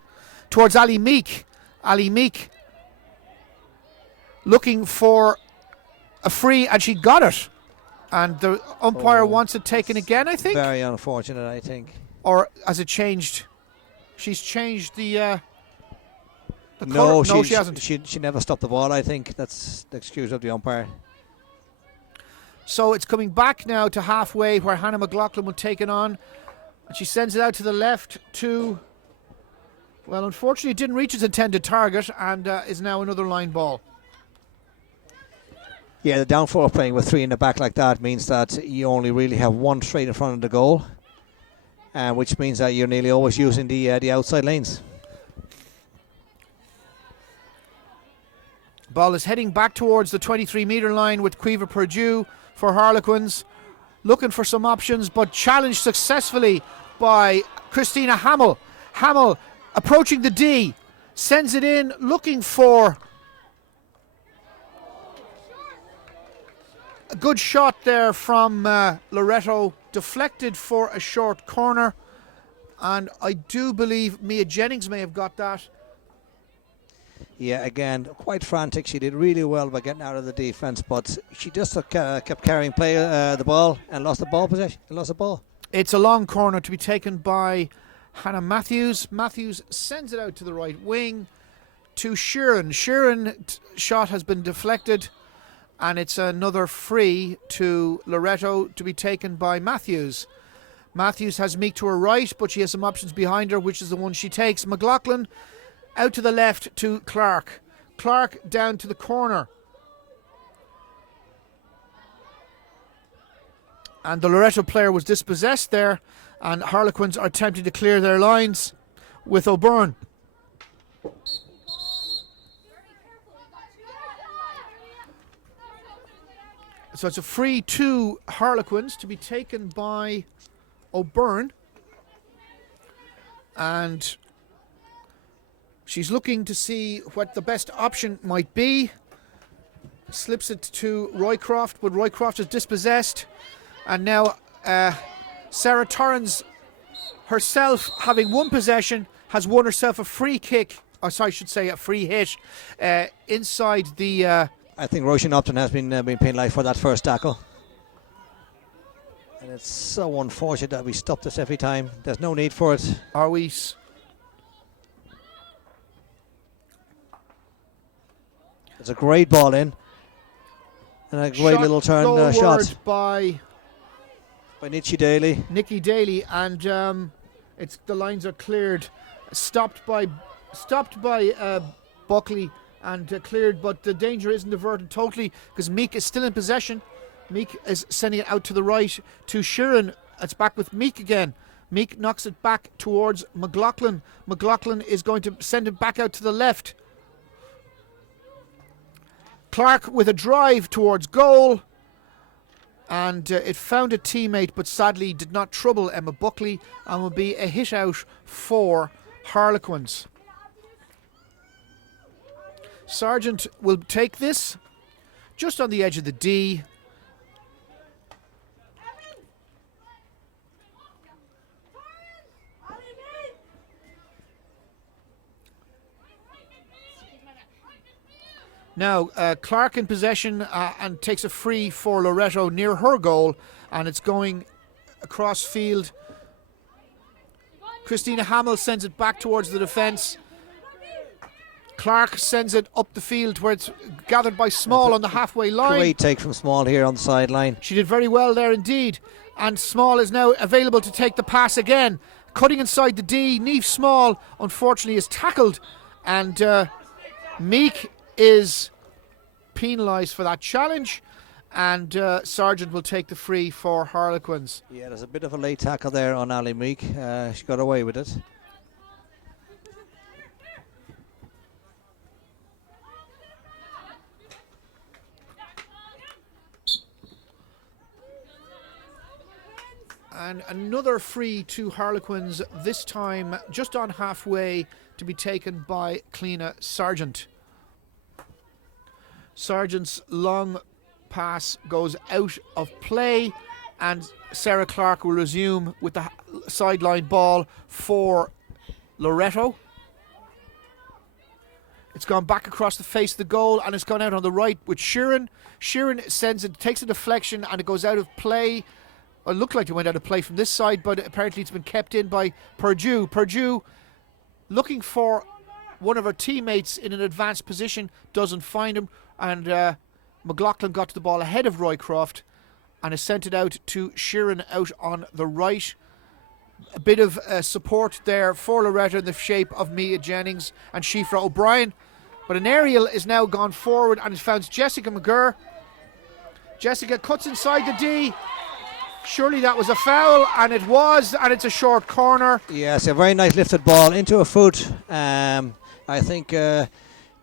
towards Ali Meek. Ali Meek looking for a free, and she got it. And the umpire wants it taken again, I think. Very unfortunate, I think. Or has it changed? She's changed the No, colour. No, she hasn't. She never stopped the ball, I think. That's the excuse of the umpire. So it's coming back now to halfway, where Hannah McLaughlin will take it on. And she sends it out to the left to, well, unfortunately it didn't reach its intended target and is now another line ball. Yeah, the downfall of playing with three in the back like that means that you only really have one straight in front of the goal, which means that you're nearly always using the outside lanes. Ball is heading back towards the 23-metre line with Quiver Purdue for Harlequins. Looking for some options, but challenged successfully by Christina Hamill. Hamill approaching the D, sends it in, looking for a good shot there from Loreto, deflected for a short corner, and I do believe Mia Jennings may have got that. Yeah, again, quite frantic. She did really well by getting out of the defence, but she just kept carrying the ball and lost the ball possession. Lost the ball. It's a long corner to be taken by Hannah Matthews. Matthews sends it out to the right wing to Sheeran. Sheeran shot has been deflected, and it's another free to Loreto to be taken by Matthews. Matthews has Meek to her right, but she has some options behind her, which is the one she takes. McLaughlin out to the left to Clark. Clark down to the corner. And the Loreto player was dispossessed there, and Harlequins are attempting to clear their lines with O'Byrne. So it's a free to Harlequins to be taken by O'Byrne. And she's looking to see what the best option might be. Slips it to Roycroft, but Roycroft is dispossessed. And now Sarah Torrens herself, having one possession, has won herself a free kick. Or sorry, I should say a free hit inside the... I think Roshan Upton has been penalised for that first tackle. And it's so unfortunate that we stop this every time. There's no need for it. Are we... It's a great ball in. And a great little turn shot by Nikki Daly. Nikki Daly, and it's the lines are cleared, stopped by Buckley and cleared, but the danger isn't averted totally because Meek is still in possession. Meek is sending it out to the right to Sheeran. It's back with Meek again. Meek knocks it back towards McLaughlin. McLaughlin is going to send it back out to the left. Clark with a drive towards goal, and it found a teammate but sadly did not trouble Emma Buckley, and will be a hit out for Harlequins. Sargent will take this just on the edge of the D. Now, Clark in possession and takes a free for Loreto near her goal, and it's going across field. Christina Hamill sends it back towards the defence. Clark sends it up the field where it's gathered by Small on the halfway line. Great take from Small here on the sideline. She did very well there indeed. And Small is now available to take the pass again. Cutting inside the D, Niamh Small unfortunately is tackled, and Meek is penalised for that challenge, and Sargent will take the free for Harlequins. Yeah, there's a bit of a late tackle there on Ali Meek. She got away with it. And another free to Harlequins, this time just on halfway, to be taken by Cleena Sargent. Sargent's long pass goes out of play, and Sarah Clark will resume with the sideline ball for Loreto. It's gone back across the face of the goal, and it's gone out on the right with Sheeran. Sheeran sends it, takes a deflection, and it goes out of play. It looked like it went out of play from this side, but apparently it's been kept in by Purdue. Purdue looking for one of her teammates in an advanced position, doesn't find him, and McLaughlin got to the ball ahead of Roycroft and has sent it out to Sheeran out on the right. A bit of support there for Loretta in the shape of Mia Jennings and Shifra O'Brien. But an aerial is now gone forward and it finds Jessica McGurr. Jessica cuts inside the D. Surely that was a foul, and it was, and it's a short corner. Yes, a very nice lifted ball into a foot. I think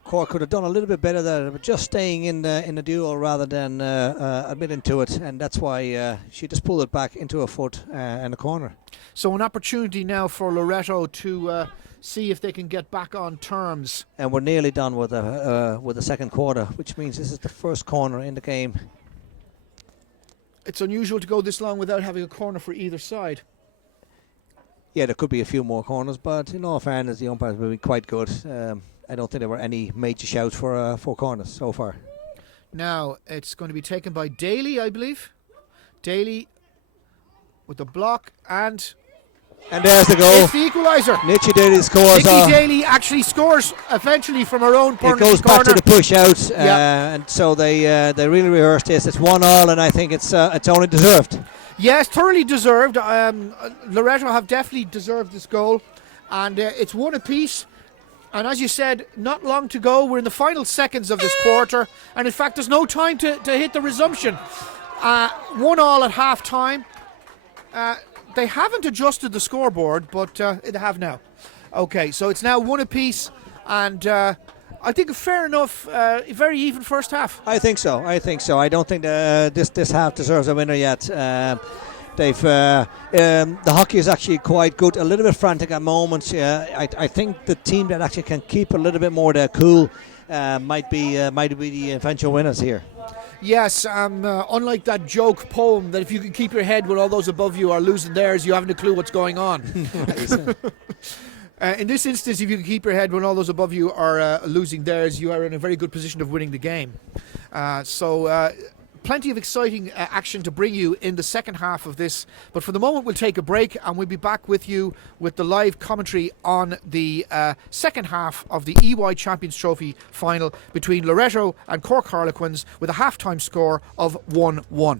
Cork could have done a little bit better there, but just staying in the duel rather than admitting to it, and that's why she just pulled it back into a foot and a corner. So an opportunity now for Loretto to see if they can get back on terms. And we're nearly done with the second quarter, which means this is the first corner in the game. It's unusual to go this long without having a corner for either side. Yeah, there could be a few more corners, but in all fairness, the umpires have been quite good. I don't think there were any major shouts for 4 corners so far. Now it's going to be taken by Daly, I believe. Daly with the block, and there's the goal. it's the equaliser. Nichi Daly scores. Nikki Daly actually scores eventually from her own corner. It goes back to the push out, Yeah. and so they really rehearsed this. It's 1-1, and I think it's only deserved. Yes, thoroughly deserved. Loretto have definitely deserved this goal, and it's 1 apiece. And as you said, not long to go. We're in the final seconds of this quarter, and in fact, there's no time to hit the resumption. 1-1 at half time. They haven't adjusted the scoreboard, but they have now. Okay, so it's now 1 apiece, and I think a fair enough, very even first half. I think so. I don't think this half deserves a winner yet. The hockey is actually quite good. A little bit frantic at moments. I think the team that actually can keep a little bit more cool might be the eventual winners here. Yes, unlike that joke poem that if you can keep your head when all those above you are losing theirs, you haven't a clue what's going on. In this instance, if you can keep your head when all those above you are losing theirs, you are in a very good position of winning the game. So plenty of exciting action to bring you in the second half of this. But for the moment, we'll take a break and we'll be back with you with the live commentary on the second half of the EY Champions Trophy final between Loretto and Cork Harlequins with a half-time score of 1-1.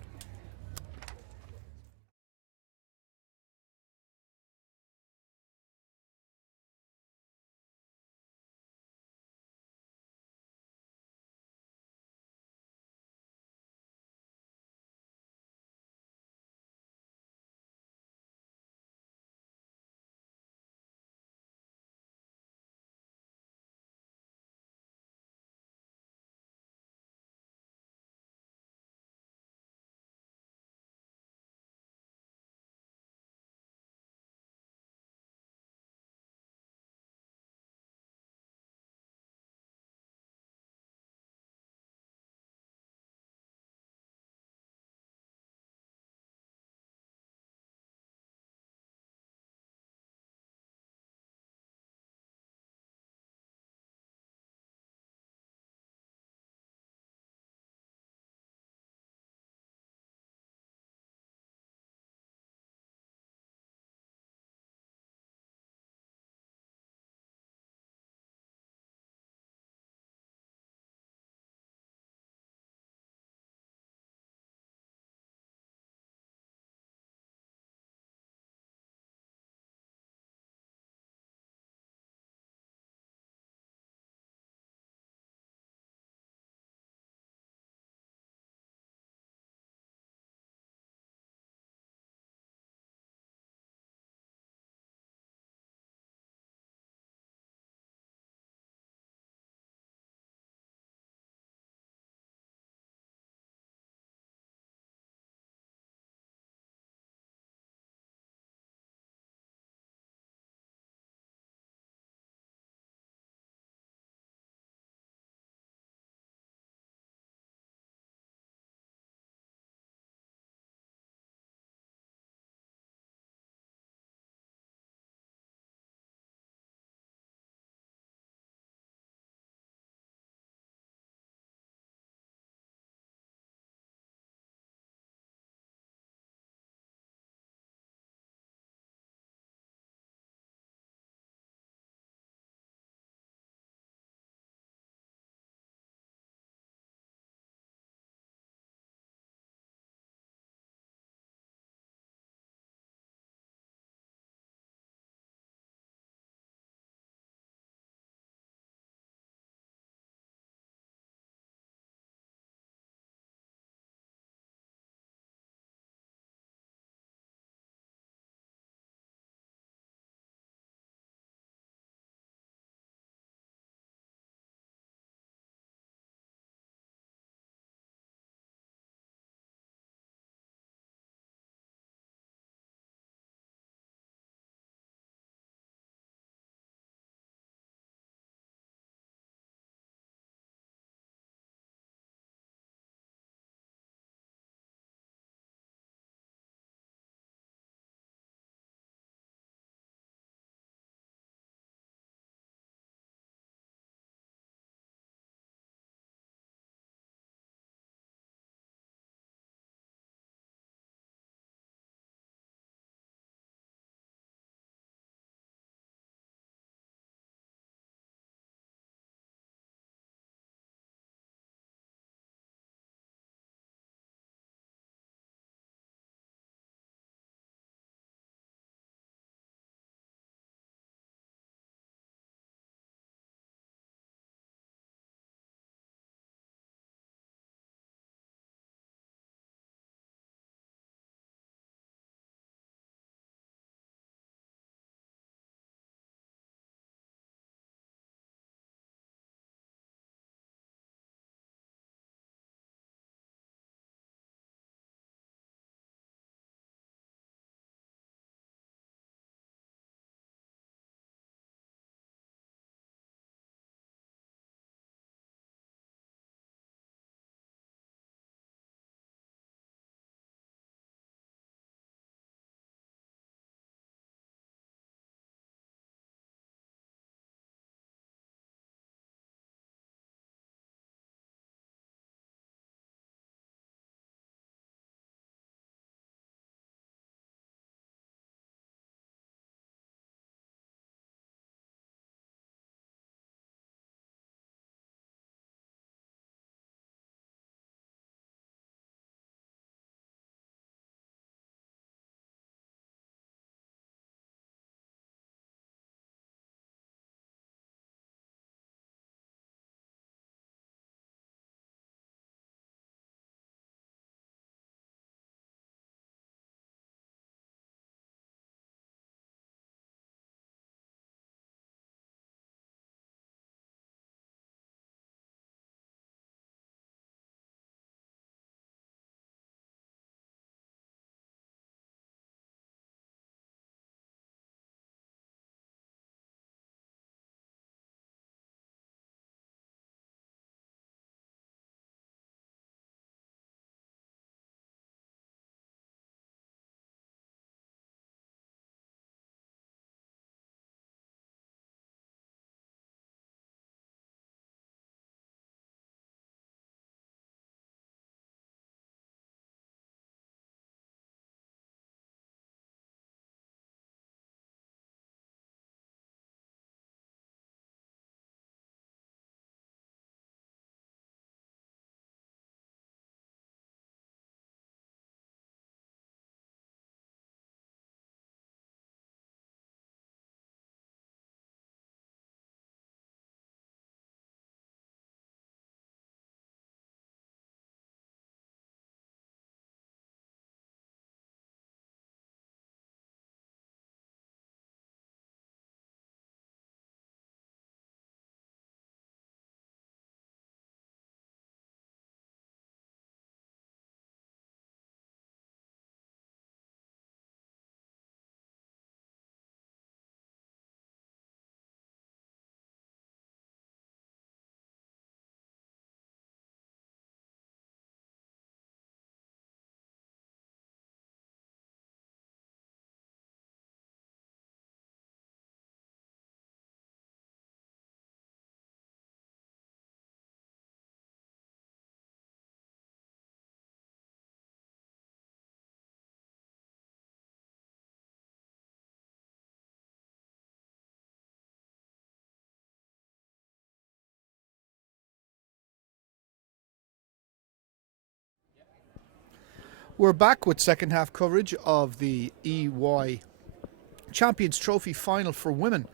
We're back with second half coverage of the EY Champions Trophy final for women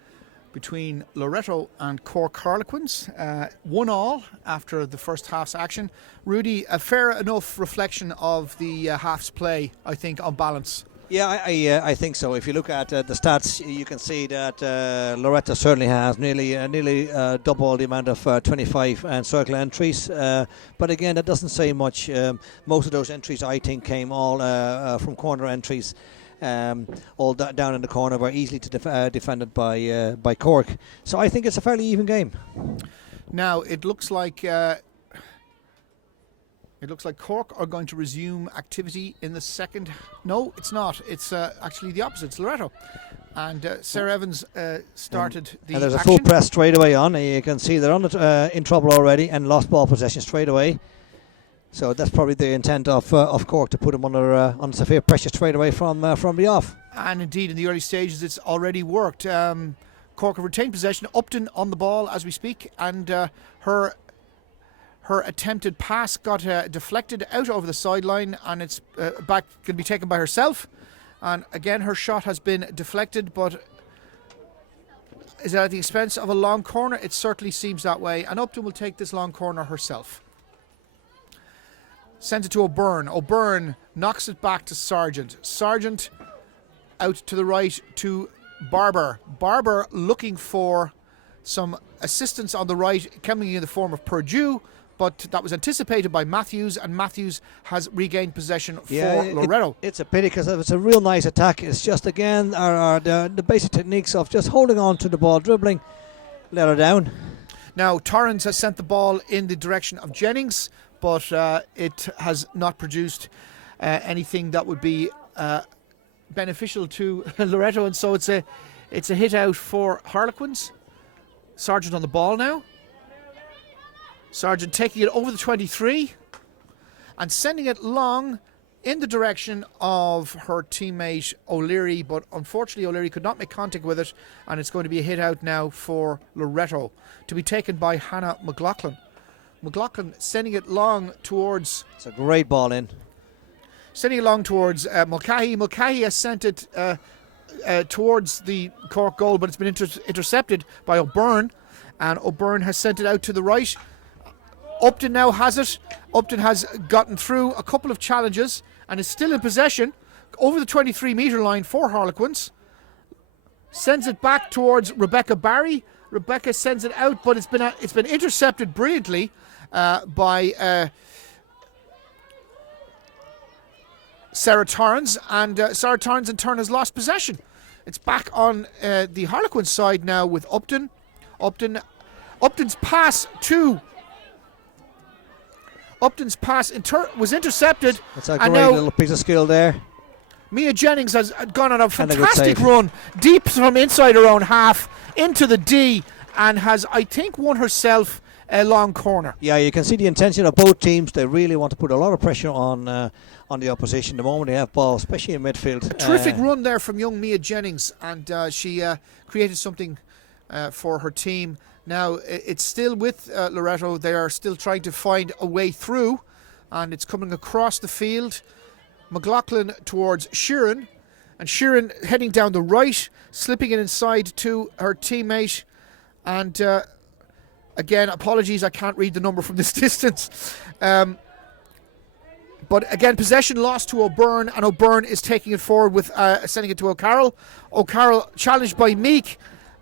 between Loreto and Cork Harlequins. 1-1 after the first half's action. Rudy, a fair enough reflection of the half's play, I think, on balance. Yeah, I think so. If you look at the stats, you can see that Loreto certainly has nearly double the amount of 25 and circle entries. But again, that doesn't say much. Most of those entries, I think, came all from corner entries. All down in the corner were easily defended by Cork. So I think it's a fairly even game. Now it looks like Cork are going to resume activity in the second. No, it's not. It's actually the opposite. It's Loreto, and Sarah Evans started the. And there's a action. full press straight away on. And you can see they're in trouble already and lost ball possession straight away. So that's probably the intent of Cork, to put them under severe pressure straight away from the off. And indeed, in the early stages, it's already worked. Cork have retained possession. Upton on the ball as we speak, and her attempted pass got deflected out over the sideline, and it's back, can be taken by herself. And again, her shot has been deflected, but is it at the expense of a long corner? It certainly seems that way, and Upton will take this long corner herself. Sends it to O'Byrne. O'Byrne knocks it back to Sargent. Sargent out to the right to Barber. Barber looking for some assistance on the right, coming in the form of Purdue, but that was anticipated by Matthews, and Matthews has regained possession for Loreto. It's a pity because it's a real nice attack. It's just, again, the basic techniques of just holding on to the ball, dribbling, let her down. Now, Torrens has sent the ball in the direction of Jennings, but it has not produced anything that would be beneficial to Loreto, and so it's a hit out for Harlequins. Sargent on the ball now. Sargent taking it over the 23 and sending it long in the direction of her teammate O'Leary, but unfortunately O'Leary could not make contact with it, and it's going to be a hit out now for Loreto, to be taken by Hannah McLaughlin. McLaughlin sending it long towards... It's a great ball in. Sending it long towards Mulcahy. Mulcahy has sent it towards the Cork goal, but it's been intercepted by O'Byrne, and O'Byrne has sent it out to the right. Upton now has it. Upton has gotten through a couple of challenges and is still in possession over the 23-metre line for Harlequins. Sends it back towards Rebecca Barry. Rebecca sends it out, but it's been intercepted brilliantly by Sarah Torrens, and Sarah Torrens in turn has lost possession. It's back on the Harlequin side now with Upton. Upton's pass was intercepted. It's a great little piece of skill there. Mia Jennings has gone on a fantastic run deep from inside her own half into the D, and has, I think, won herself a long corner. Yeah, you can see the intention of both teams. They really want to put a lot of pressure on the opposition the moment they have ball, especially in midfield. A terrific run there from young Mia Jennings, and she created something for her team. Now it's still with Loreto. They are still trying to find a way through, and it's coming across the field. McLaughlin towards Sheeran, and Sheeran heading down the right, slipping it inside to her teammate. And again, apologies, I can't read the number from this distance. But again, possession lost to O'Byrne, and O'Byrne is taking it forward with sending it to O'Carroll. O'Carroll challenged by Meek,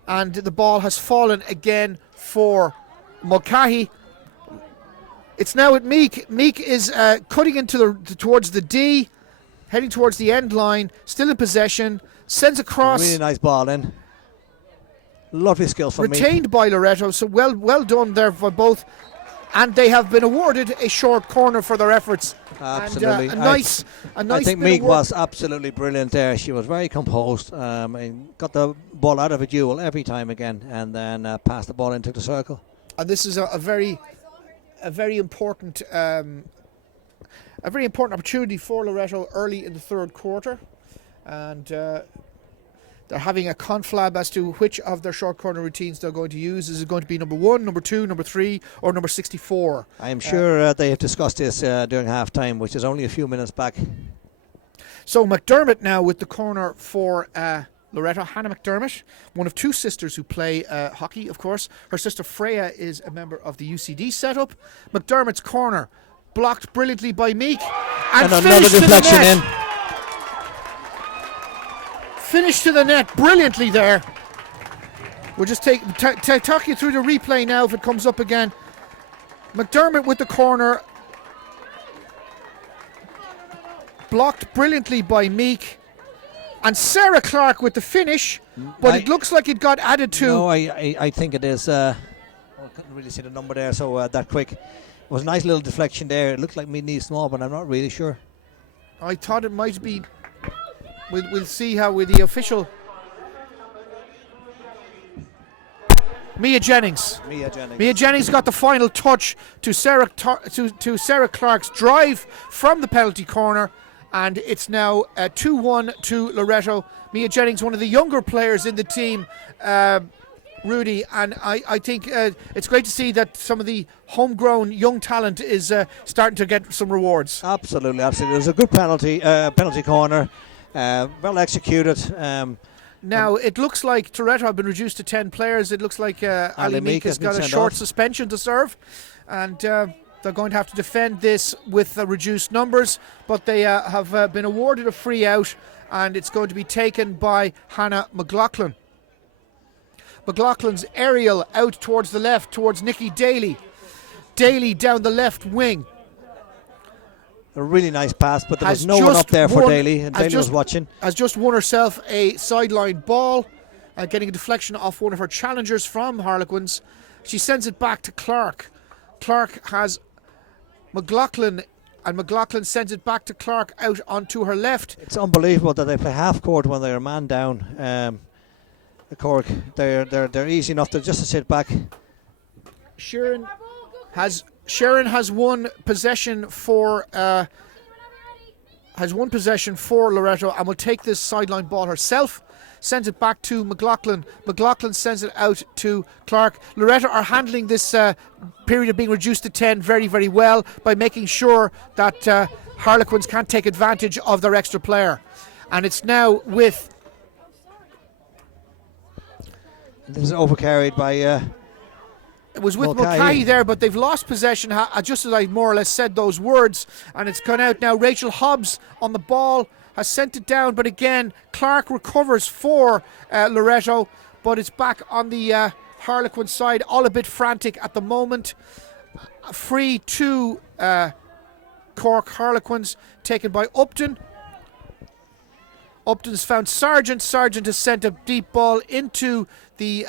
and the ball has fallen again for Mulcahy. It's now at Meek. Meek is cutting into towards the D, heading towards the end line, still in possession, sends across. Really nice ball in. Lovely skill from Meek. Retained by Loreto, so well done there for both. And they have been awarded a short corner for their efforts. Absolutely. And, a nice I think Meek was absolutely brilliant there. She was very composed, and got the ball out of a duel every time again, and then passed the ball into the circle. And this is a very important opportunity for Loreto early in the third quarter, and they're having a conflab as to which of their short corner routines they're going to use. Is it going to be number 1, number 2, number 3, or number 64? I am sure they have discussed this during half time, which is only a few minutes back. So McDermott now with the corner for Loreto. Hannah McDermott, one of two sisters who play hockey, of course. Her sister Freya is a member of the UCD setup. McDermott's corner blocked brilliantly by Meek. And another deflection in. Finished to the net brilliantly there. We'll just talk you through the replay now if it comes up again. McDermott with the corner. Blocked brilliantly by Meek. And Sarah Clark with the finish, but it looks like it got added to. No, I think it is. I couldn't really see the number there, so that quick. It was a nice little deflection there. It looked like mid-knee small, but I'm not really sure. I thought it might be. We'll see how with the official. Mia Jennings got the final touch to Sarah Clark's drive from the penalty corner, and it's now 2-1 to Loreto. Mia Jennings, one of the younger players in the team, Rudy, and I think it's great to see that some of the homegrown young talent is starting to get some rewards. Absolutely. It was a good penalty corner, well executed. Now, it looks like Toretto have been reduced to 10 players. It looks like Ali Meek has got a short suspension to serve. And they're going to have to defend this with reduced numbers. But they have been awarded a free out. And it's going to be taken by Hannah McLaughlin. McLaughlin's aerial out towards the left, towards Nikki Daly. Daly down the left wing. A really nice pass, but there was no one up there for Daly, and Daly was watching. Has just won herself a sideline ball, getting a deflection off one of her challengers from Harlequins. She sends it back to Clark. Clark has McLaughlin, and McLaughlin sends it back to Clark out onto her left. It's unbelievable that they play half court when they're a man down. Cork, they're easy enough to just sit back. Sharon has one possession for Loreto and will take this sideline ball herself. Sends it back to McLaughlin. McLaughlin sends it out to Clark. Loreto are handling this period of being reduced to 10 very, very well by making sure that Harlequins can't take advantage of their extra player. And it's now with. This is overcarried by. It was with Mulcahy there, but they've lost possession, just as I more or less said those words, and it's gone out now. Rachel Hobbs on the ball has sent it down, but again, Clark recovers for Loreto, but it's back on the Harlequin side, all a bit frantic at the moment. Free to Cork Harlequins, taken by Upton. Upton's found Sargent. Sargent has sent a deep ball into the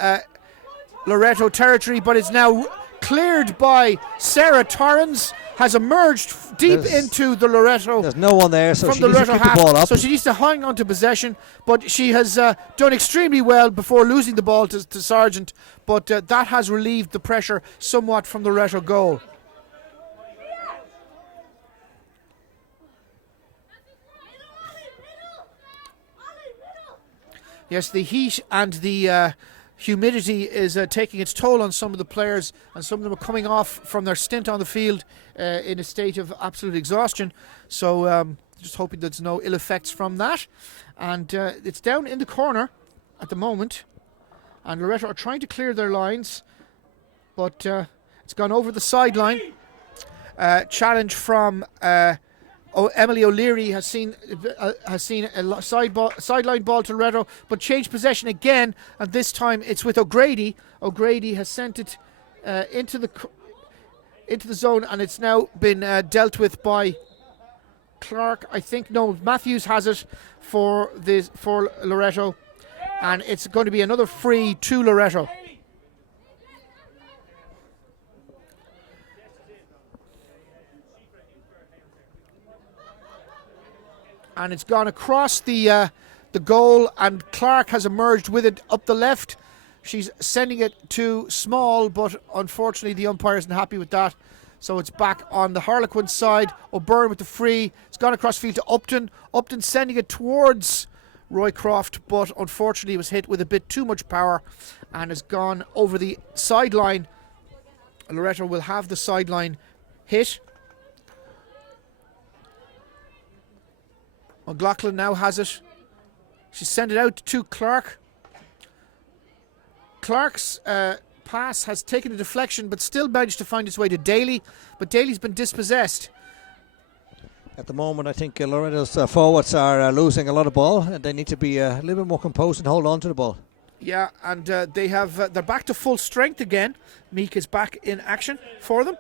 Loreto territory, but it's now cleared by Sarah Torrens. Has emerged deep into the Loreto. There's no one there, so from she the needs Loreto to keep the ball up. So she needs to hang on to possession, but she has done extremely well before losing the ball to Sargent. But that has relieved the pressure somewhat from the Loreto goal. Yes, the heat and the humidity is taking its toll on some of the players, and some of them are coming off from their stint on the field in a state of absolute exhaustion. So just hoping there's no ill effects from that. And it's down in the corner at the moment, and Loreto are trying to clear their lines, but it's gone over the sideline. Challenge from Emily O'Leary has seen a sideline ball to Loreto, but changed possession again, and this time it's with O'Grady. O'Grady has sent it into the zone, and it's now been dealt with by Clark. I think Matthews has it for Loreto, and it's going to be another free to Loreto. And it's gone across the goal, and Clark has emerged with it up the left. She's sending it to Small, but unfortunately the umpire isn't happy with that. So it's back on the Harlequin side. O'Byrne with the free. It's gone across field to Upton. Upton sending it towards Roycroft, but unfortunately was hit with a bit too much power and has gone over the sideline. Loreto will have the sideline hit. McLaughlin now has it. She sent it out to Clark. Clark's pass has taken a deflection but still managed to find its way to Daly. But Daly's been dispossessed. At the moment, I think Loretta's forwards are losing a lot of ball, and they need to be a little bit more composed and hold on to the ball. Yeah, and they're back to full strength again. Meek is back in action for them.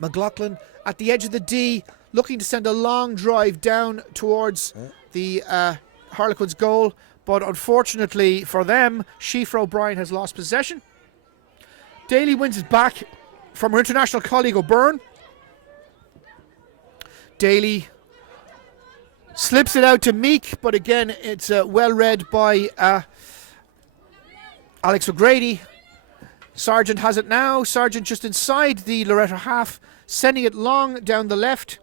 McLaughlin at the edge of the D, looking to send a long drive down towards the Harlequins' goal. But unfortunately for them, Shifra O'Brien has lost possession. Daly wins it back from her international colleague O'Byrne. Daly slips it out to Meek, but again, it's well read by Alex O'Grady. Sargent has it now. Sargent just inside the Loreto half, sending it long down the left.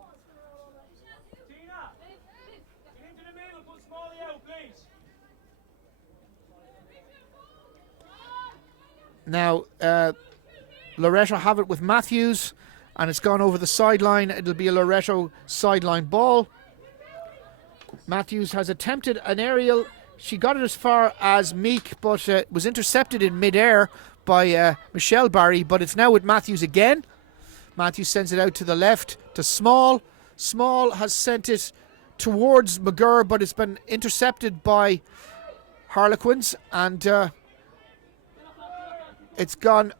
Now, Loreto have it with Matthews, and it's gone over the sideline. It'll be a Loreto sideline ball. Matthews has attempted an aerial. She got it as far as Meek, but was intercepted in midair by Michelle Barry. But it's now with Matthews again. Matthews sends it out to the left to Small. Small has sent it towards McGurr, but it's been intercepted by Harlequins. And it's gone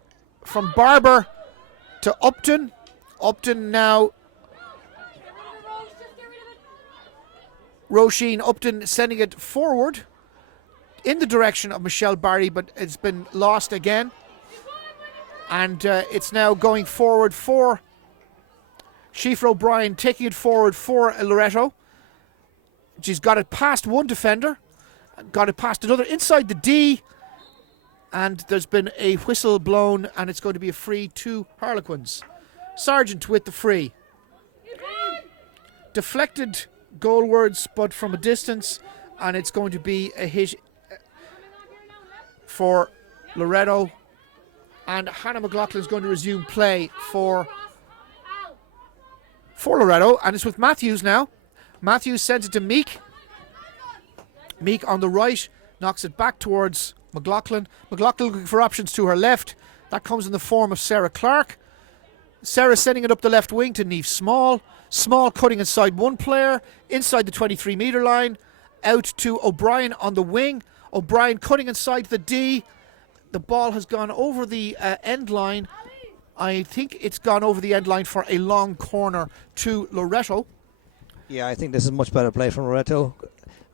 from Barber to Upton. Upton now. Roisin Upton sending it forward in the direction of Michelle Barry, but it's been lost again. And it's now going forward for Shifra O'Brien, taking it forward for Loreto. She's got it past one defender, got it past another inside the D, and there's been a whistle blown, and it's going to be a free to Harlequins. Sargent with the free. Deflected goalwards, but from a distance, and it's going to be a hit for Loreto. And Hannah McLaughlin is going to resume play for Loreto, and it's with Matthews now. Matthews sends it to Meek. Meek on the right knocks it back towards McLaughlin. McLaughlin looking for options to her left. That comes in the form of Sarah Clark. Sarah sending it up the left wing to Niamh Small. Small cutting inside one player, inside the 23-metre line, out to O'Brien on the wing. O'Brien cutting inside the D. The ball has gone over the end line. I think it's gone over the end line for a long corner to Loreto. Yeah, I think this is much better play from Loreto.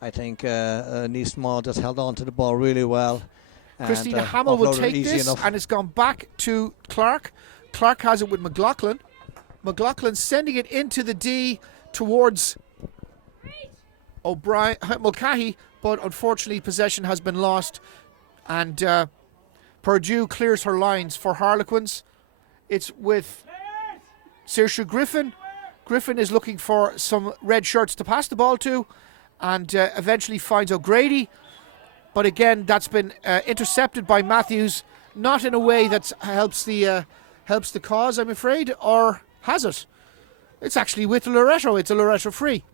I think Niamh Small just held on to the ball really well. Christina Hamill will take this, enough. and it's gone back to Clark. Clark has it with McLaughlin. McLaughlin sending it into the D towards O'Brien, Mulcahy, but unfortunately possession has been lost, and Purdue clears her lines for Harlequins. It's with Saoirse Griffin. Griffin is looking for some red shirts to pass the ball to, and eventually finds O'Grady. But again, that's been intercepted by Matthews, not in a way that helps the cause, I'm afraid, or has it? It's actually with Loreto. It's a Loreto free.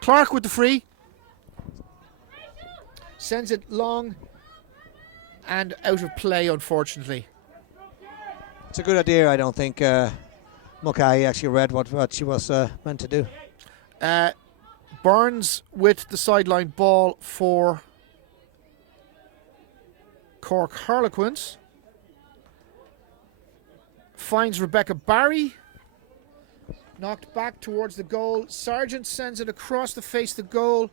Clark with the free. Sends it long and out of play, unfortunately. It's a good idea. I don't think Mulcahy actually read what she was meant to do. Burns with the sideline ball for Cork Harlequins. Finds Rebecca Barry. Knocked back towards the goal. Sargent sends it across the face of the goal.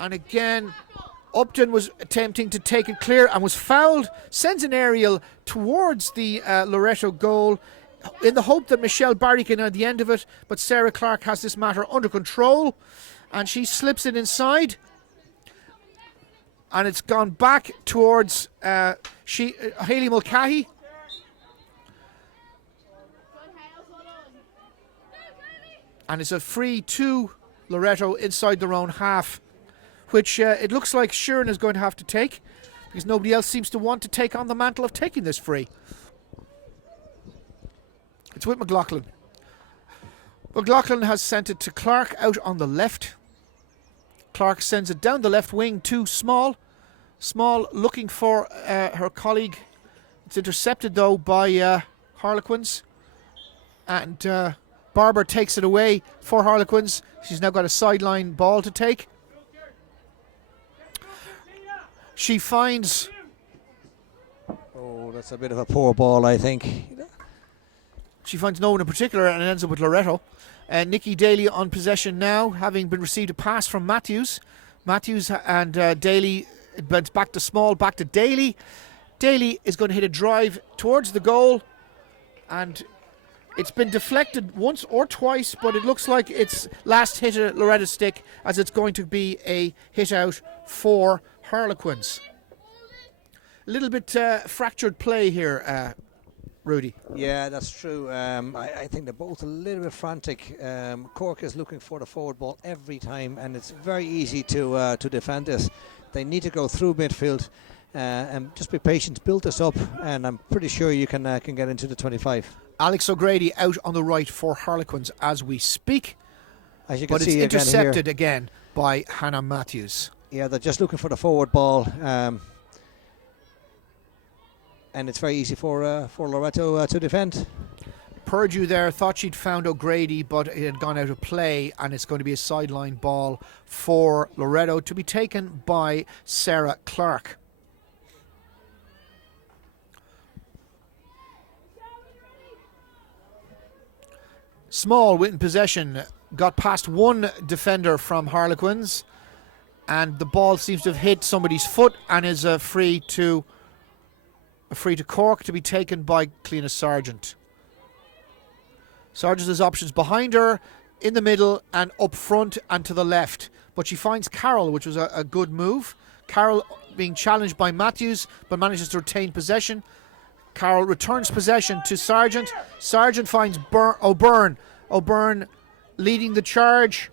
And again, Upton was attempting to take it clear and was fouled. Sends an aerial towards the Loreto goal in the hope that Michelle Barry can at the end of it. But Sarah Clark has this matter under control, and she slips it inside. And it's gone back towards Hayley Mulcahy. And it's a free to Loreto inside their own half, which it looks like Sheeran is going to have to take, because nobody else seems to want to take on the mantle of taking this free. It's with McLaughlin. McLaughlin has sent it to Clark out on the left. Clark sends it down the left wing to Small. Small looking for her colleague. It's intercepted though by Harlequins. And Barber takes it away for Harlequins. She's now got a sideline ball to take. She finds... Oh, that's a bit of a poor ball, I think. She finds no one in particular and it ends up with Loretto. Nikki Daly on possession now, having been received a pass from Matthews. Matthews and Daly, it went back to Small, back to Daly. Daly is going to hit a drive towards the goal, and it's been deflected once or twice, but it looks like it's last hit at Loretta's stick, as it's going to be a hit out for Harlequins. A little bit fractured play here, Rudy. Yeah, that's true. I think they're both a little bit frantic. Cork is looking for the forward ball every time, and it's very easy to defend this. They need to go through midfield and just be patient, build this up, and I'm pretty sure you can get into the 25. Alex O'Grady out on the right for Harlequins as we speak, As you can but see it's intercepted again again by Hannah Matthews. here. Yeah, they're just looking for the forward ball. And it's very easy for Loretto to defend. Purdue there thought she'd found O'Grady, but it had gone out of play, and it's going to be a sideline ball for Loretto to be taken by Sarah Clark. Small in possession, got past one defender from Harlequins, and the ball seems to have hit somebody's foot and is free to Cork, to be taken by Cleena Sargent. Sargent has options behind her, in the middle and up front and to the left, but she finds Carroll, which was a good move. Carroll being challenged by Matthews, but manages to retain possession. Carroll returns possession to Sargent. Sargent finds O'Byrne. O'Byrne leading the charge,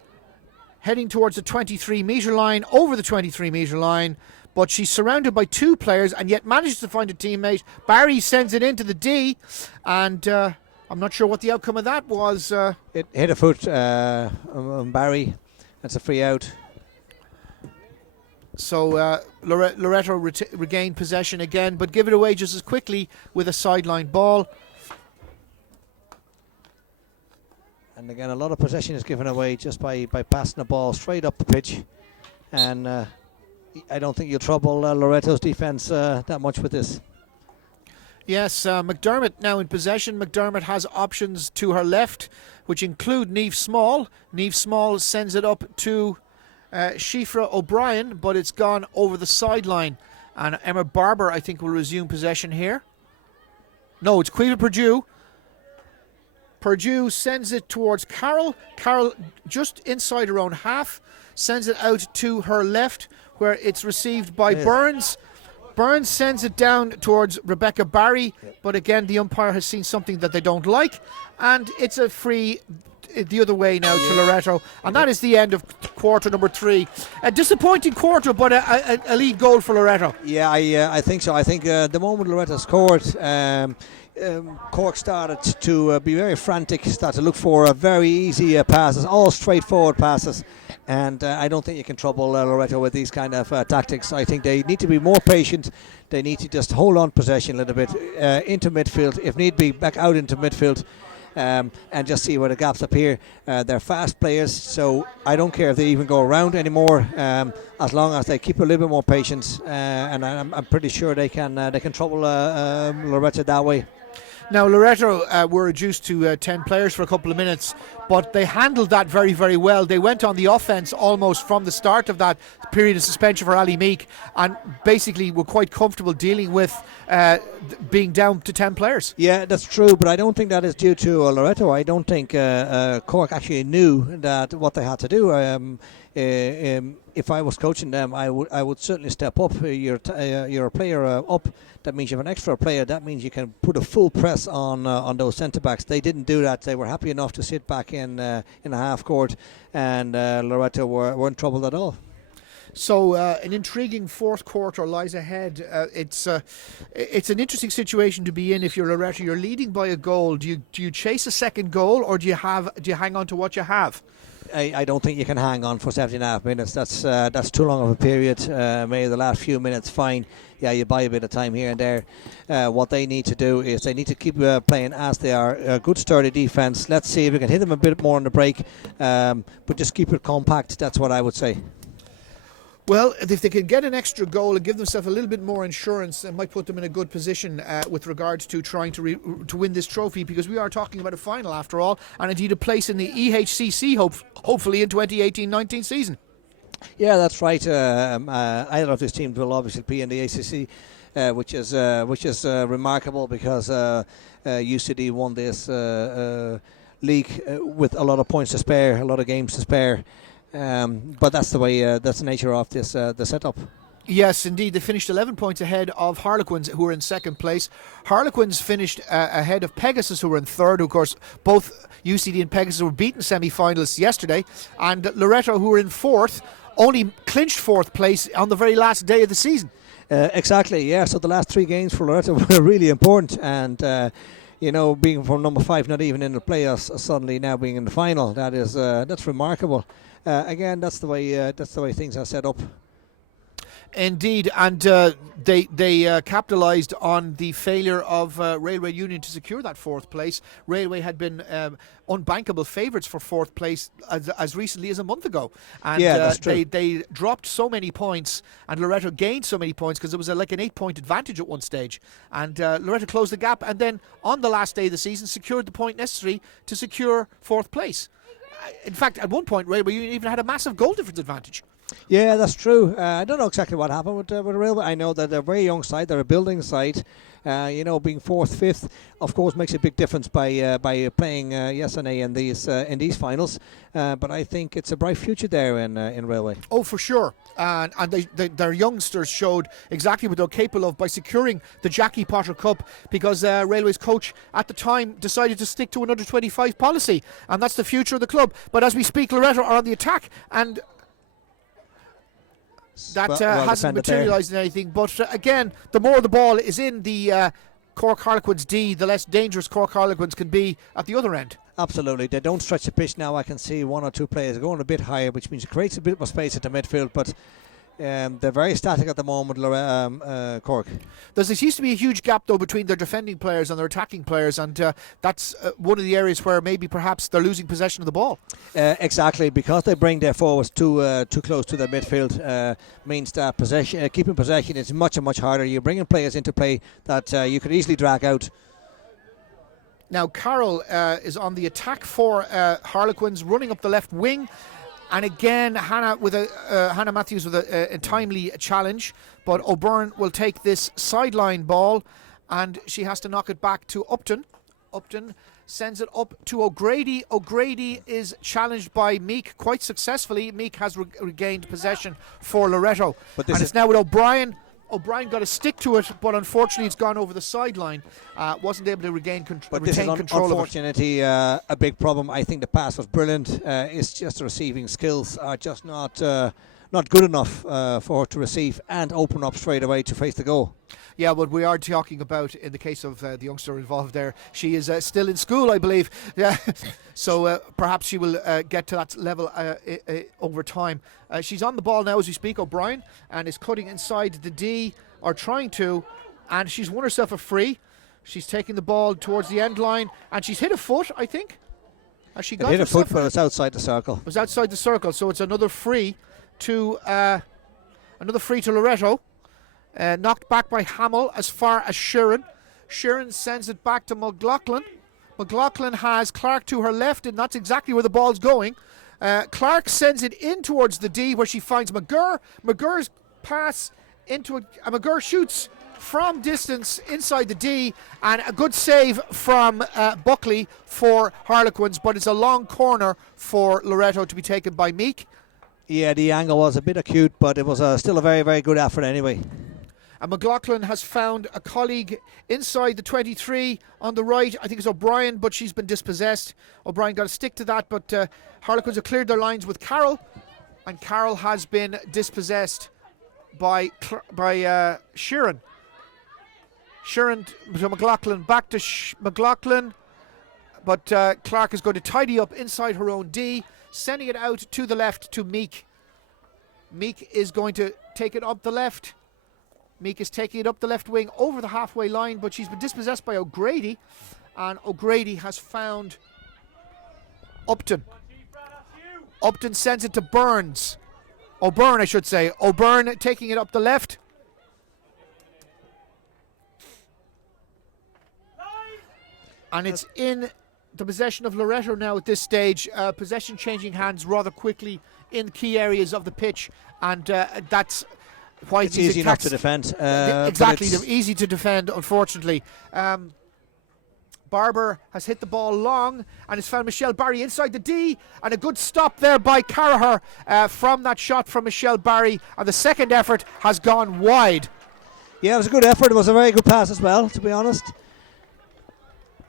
heading towards the 23-metre line, over the 23-metre line, but she's surrounded by two players and yet manages to find a teammate. Barry sends it into the D, and I'm not sure what the outcome of that was. It hit a foot on Barry. That's a free out. So Loretto regained possession again, but give it away just as quickly with a sideline ball. And again, a lot of possession is given away just by passing the ball straight up the pitch. And I don't think you'll trouble Loretto's defence that much with this. Yes, McDermott now in possession. McDermott has options to her left, which include Niamh Small. Niamh Small sends it up to Shifra O'Brien, but it's gone over the sideline. And Emma Barber, I think, will resume possession here. No, it's Quiva Purdue. Purdue sends it towards Carroll. Carroll just inside her own half, sends it out to her left, where it's received by Burns. Burns sends it down towards Rebecca Barry, but again the umpire has seen something that they don't like, and it's a free the other way now to Loretto, and that is the end of quarter number 3. A disappointing quarter, but a lead goal for Loretto. Yeah, I think so. I think the moment Loretto scored, Cork started to be very frantic, started to look for very easy passes, all straightforward passes. And I don't think you can trouble Loretto with these kind of tactics. I think they need to be more patient. They need to just hold on possession a little bit into midfield, if need be, back out into midfield, and just see where the gaps appear. They're fast players, so I don't care if they even go around anymore, as long as they keep a little bit more patience. And I'm pretty sure they can trouble Loretto that way. Now, Loretto were reduced to 10 players for a couple of minutes, but they handled that very, very well. They went on the offence almost from the start of that period of suspension for Ali Meek, and basically were quite comfortable dealing with being down to 10 players. Yeah, that's true, but I don't think that is due to Loretto. I don't think Cork actually knew that what they had to do. If I was coaching them, I would certainly step up. You're a player up. That means you have an extra player. That means you can put a full press on those centre backs. They didn't do that. They were happy enough to sit back in a half court, and Loretto weren't troubled at all. So an intriguing fourth quarter lies ahead. It's an interesting situation to be in if you're Loreto. You're leading by a goal. Do you chase a second goal, or do you hang on to what you have? I don't think you can hang on for 70.5 minutes. That's too long of a period. Maybe the last few minutes, fine. Yeah, you buy a bit of time here and there. What they need to do is they need to keep playing as they are. A good sturdy defence. Let's see if we can hit them a bit more on the break, but just keep it compact. That's what I would say. Well, if they can get an extra goal and give themselves a little bit more insurance, it might put them in a good position with regards to trying to win this trophy, because we are talking about a final after all, and indeed a place in the EHCC hopefully in 2018-19 season. Yeah, that's right. Either of these teams will obviously be in the ACC, which is remarkable, because UCD won this league with a lot of points to spare, a lot of games to spare. But that's the way. That's the nature of this the setup. Yes, indeed. They finished 11 points ahead of Harlequins, who were in second place. Harlequins finished ahead of Pegasus, who were in third. Of course, both UCD and Pegasus were beaten semi-finalists yesterday. And Loreto, who were in fourth, only clinched fourth place on the very last day of the season. Exactly, yeah. So the last three games for Loreto were really important. And, being from number 5, not even in the playoffs, suddenly now being in the final, that's remarkable. Again, that's the way things are set up. Indeed, and they capitalised on the failure of Railway Union to secure that fourth place. Railway had been unbankable favourites for fourth place as recently as a month ago, and that's true. They dropped so many points, and Loreto gained so many points because it was like an 8-point advantage at one stage, and Loreto closed the gap, and then on the last day of the season secured the point necessary to secure fourth place. In fact, at one point, Railway Union even had a massive goal difference advantage. Yeah, that's true. I don't know exactly what happened with Railway. I know that they're a very young side. They're a building side. Being fourth, fifth, of course, makes a big difference by playing Yesene in these finals. But I think it's a bright future there in Railway. Oh, for sure. And their youngsters showed exactly what they're capable of by securing the Jackie Potter Cup, because Railway's coach at the time decided to stick to an under-25 policy, and that's the future of the club. But as we speak, Loreto are on the attack, and that hasn't materialised in anything. But again, the more the ball is in the Cork Harlequins D, the less dangerous Cork Harlequins can be at the other end. Absolutely. They don't stretch the pitch now. I can see one or two players going a bit higher, which means it creates a bit more space at the midfield. But they're very static at the moment, Cork. There seems to be a huge gap, though, between their defending players and their attacking players, and that's one of the areas where maybe perhaps they're losing possession of the ball. Exactly, because they bring their forwards too close to the midfield, means that keeping possession is much harder. You're bringing players into play that you could easily drag out. Now, Carroll is on the attack for Harlequins, running up the left wing. And again, Hannah Matthews with a timely challenge, but O'Byrne will take this sideline ball, and she has to knock it back to Upton. Upton sends it up to O'Grady. O'Grady is challenged by Meek quite successfully. Meek has regained possession for Loreto, and it's now with O'Brien. O'Brien got a stick to it, but unfortunately it's gone over the sideline. Wasn't able to retain control of it. Unfortunately, a big problem. I think the pass was brilliant. It's just the receiving skills are just not good enough for her to receive and open up straight away to face the goal. Yeah, but we are talking about, in the case of the youngster involved there, she is still in school, I believe. Yeah, so perhaps she will get to that level over time. She's on the ball now as we speak, O'Brien, and is cutting inside the D, or trying to, and she's won herself a free. She's taking the ball towards the end line, and she's hit a foot, I think. Has she got hit a foot, but it's outside the circle. It was outside the circle, so it's another free to Loreto. Knocked back by Hamill as far as Sheeran. Sheeran sends it back to McLaughlin. McLaughlin has Clark to her left, and that's exactly where the ball's going. Clark sends it in towards the D, where she finds McGurr. McGurr's pass into McGurr shoots from distance inside the D, and a good save from Buckley for Harlequins, but it's a long corner for Loreto to be taken by Meek. Yeah, the angle was a bit acute, but it was still a very, very good effort anyway. And McLaughlin has found a colleague inside the 23 on the right. I think it's O'Brien, but she's been dispossessed. O'Brien got a stick to that, but Harlequins have cleared their lines with Carroll. And Carroll has been dispossessed by Sheeran. Sheeran to McLaughlin, back to McLaughlin. But Clark is going to tidy up inside her own D, sending it out to the left to Meek. Meek is going to take it up the left. Meek is taking it up the left wing over the halfway line, but she's been dispossessed by O'Grady, and O'Grady has found Upton. Upton sends it to Burns. O'Byrne, I should say. O'Byrne taking it up the left. And it's in the possession of Loretto now at this stage. Possession changing hands rather quickly in key areas of the pitch, and that's why it's easy enough to defend. Exactly, they're easy to defend, unfortunately. Barber has hit the ball long and has found Michelle Barry inside the D, and a good stop there by Carragher from that shot from Michelle Barry, and the second effort has gone wide. Yeah, it was a good effort. It was a very good pass as well, to be honest.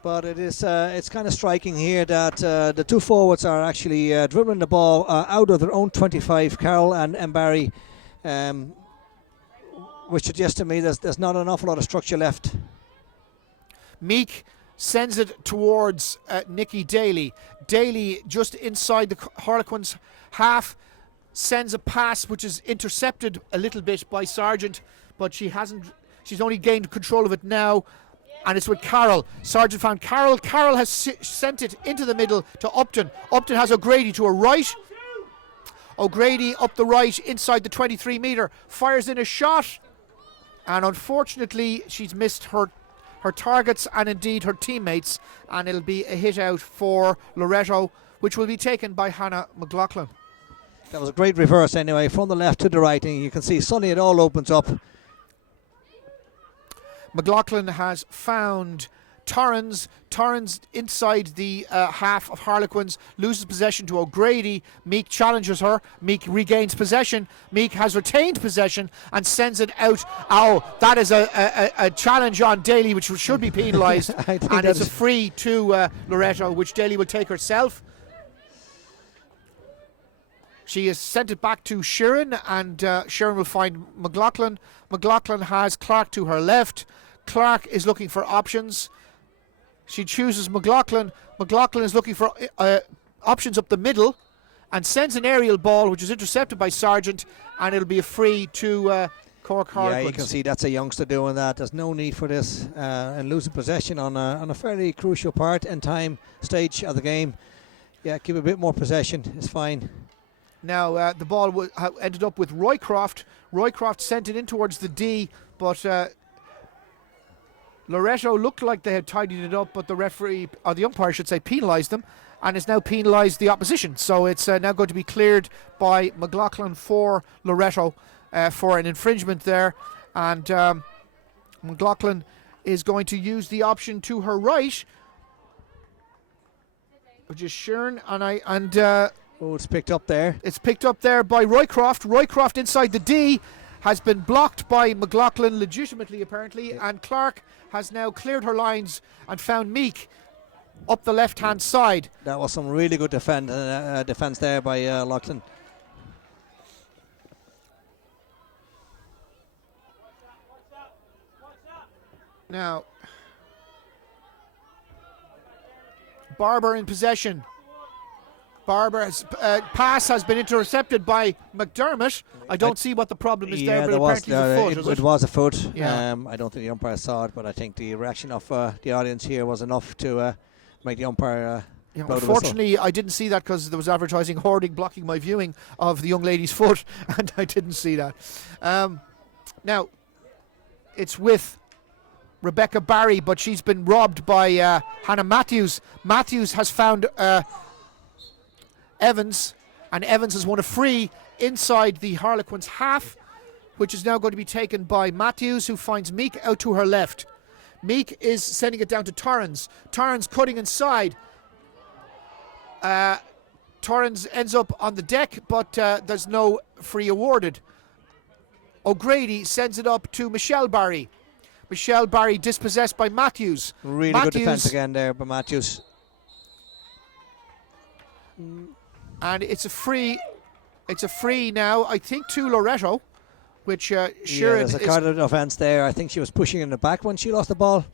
But it is it's kind of striking here that the two forwards are actually dribbling the ball out of their own 25, Carroll and Barry, which suggests to me there's not an awful lot of structure left. Meek sends it towards Nikki Daly. Daly, just inside the Harlequins half, sends a pass which is intercepted a little bit by Sargent, but she's only gained control of it now, and it's with Carroll. Sargent found Carroll. Carroll has sent it into the middle to Upton. Upton has O'Grady to her right. O'Grady up the right inside the 23 metre, fires in a shot, and unfortunately she's missed her targets and indeed her teammates, and it'll be a hit out for Loretto, which will be taken by Hannah McLaughlin. That was a great reverse anyway, from the left to the right, and you can see suddenly it all opens up. McLaughlin has found Torrens. Torrens inside the half of Harlequins, loses possession to O'Grady. Meek challenges her. Meek regains possession. Meek has retained possession and sends it out. Oh, that is a challenge on Daly, which should be penalised. And it's a free to Loretto, which Daly will take herself. She has sent it back to Sheeran, and Sheeran will find McLaughlin. McLaughlin has Clark to her left. Clark is looking for options. She chooses McLaughlin. McLaughlin is looking for options up the middle and sends an aerial ball, which is intercepted by Sargent, and it'll be a free to Cork Harlequins. Yeah, you can see that's a youngster doing that. There's no need for this, and losing possession on a fairly crucial part and time stage of the game. Yeah, give a bit more possession. It's fine. Now the ball ended up with Roycroft. Roycroft sent it in towards the D, but Loretto looked like they had tidied it up, but the referee, or the umpire should say, penalised them, and has now penalised the opposition. So it's now going to be cleared by McLaughlin for Loretto for an infringement there, and McLaughlin is going to use the option to her right, which is Sheeran, Oh, it's picked up there. It's picked up there by Roycroft. Roycroft inside the D has been blocked by McLaughlin legitimately, apparently, and Clark has now cleared her lines and found Meek up the left-hand side. That was some really good defence there by Loughlin. Now, Barber in possession. Barber's pass has been intercepted by McDermott. I don't see what the problem is there, but apparently it's a foot. It was a foot. Yeah. I don't think the umpire saw it, but I think the reaction of the audience here was enough to make the umpire blow the whistle. Unfortunately, I didn't see that because there was advertising hoarding blocking my viewing of the young lady's foot, and I didn't see that. Now, it's with Rebecca Barry, but she's been robbed by Hannah Matthews. Matthews has found Evans, and Evans has won a free inside the Harlequins half, which is now going to be taken by Matthews, who finds Meek out to her left. Meek is sending it down to Torrens. Torrens cutting inside. Torrens ends up on the deck, but there's no free awarded. O'Grady sends it up to Michelle Barry. Michelle Barry dispossessed by Matthews. Really good defence again there by Matthews. And it's a free It's a free now, I think, to Loretto, which Sheeran there's a carded offence there. I think she was pushing in the back when she lost the ball.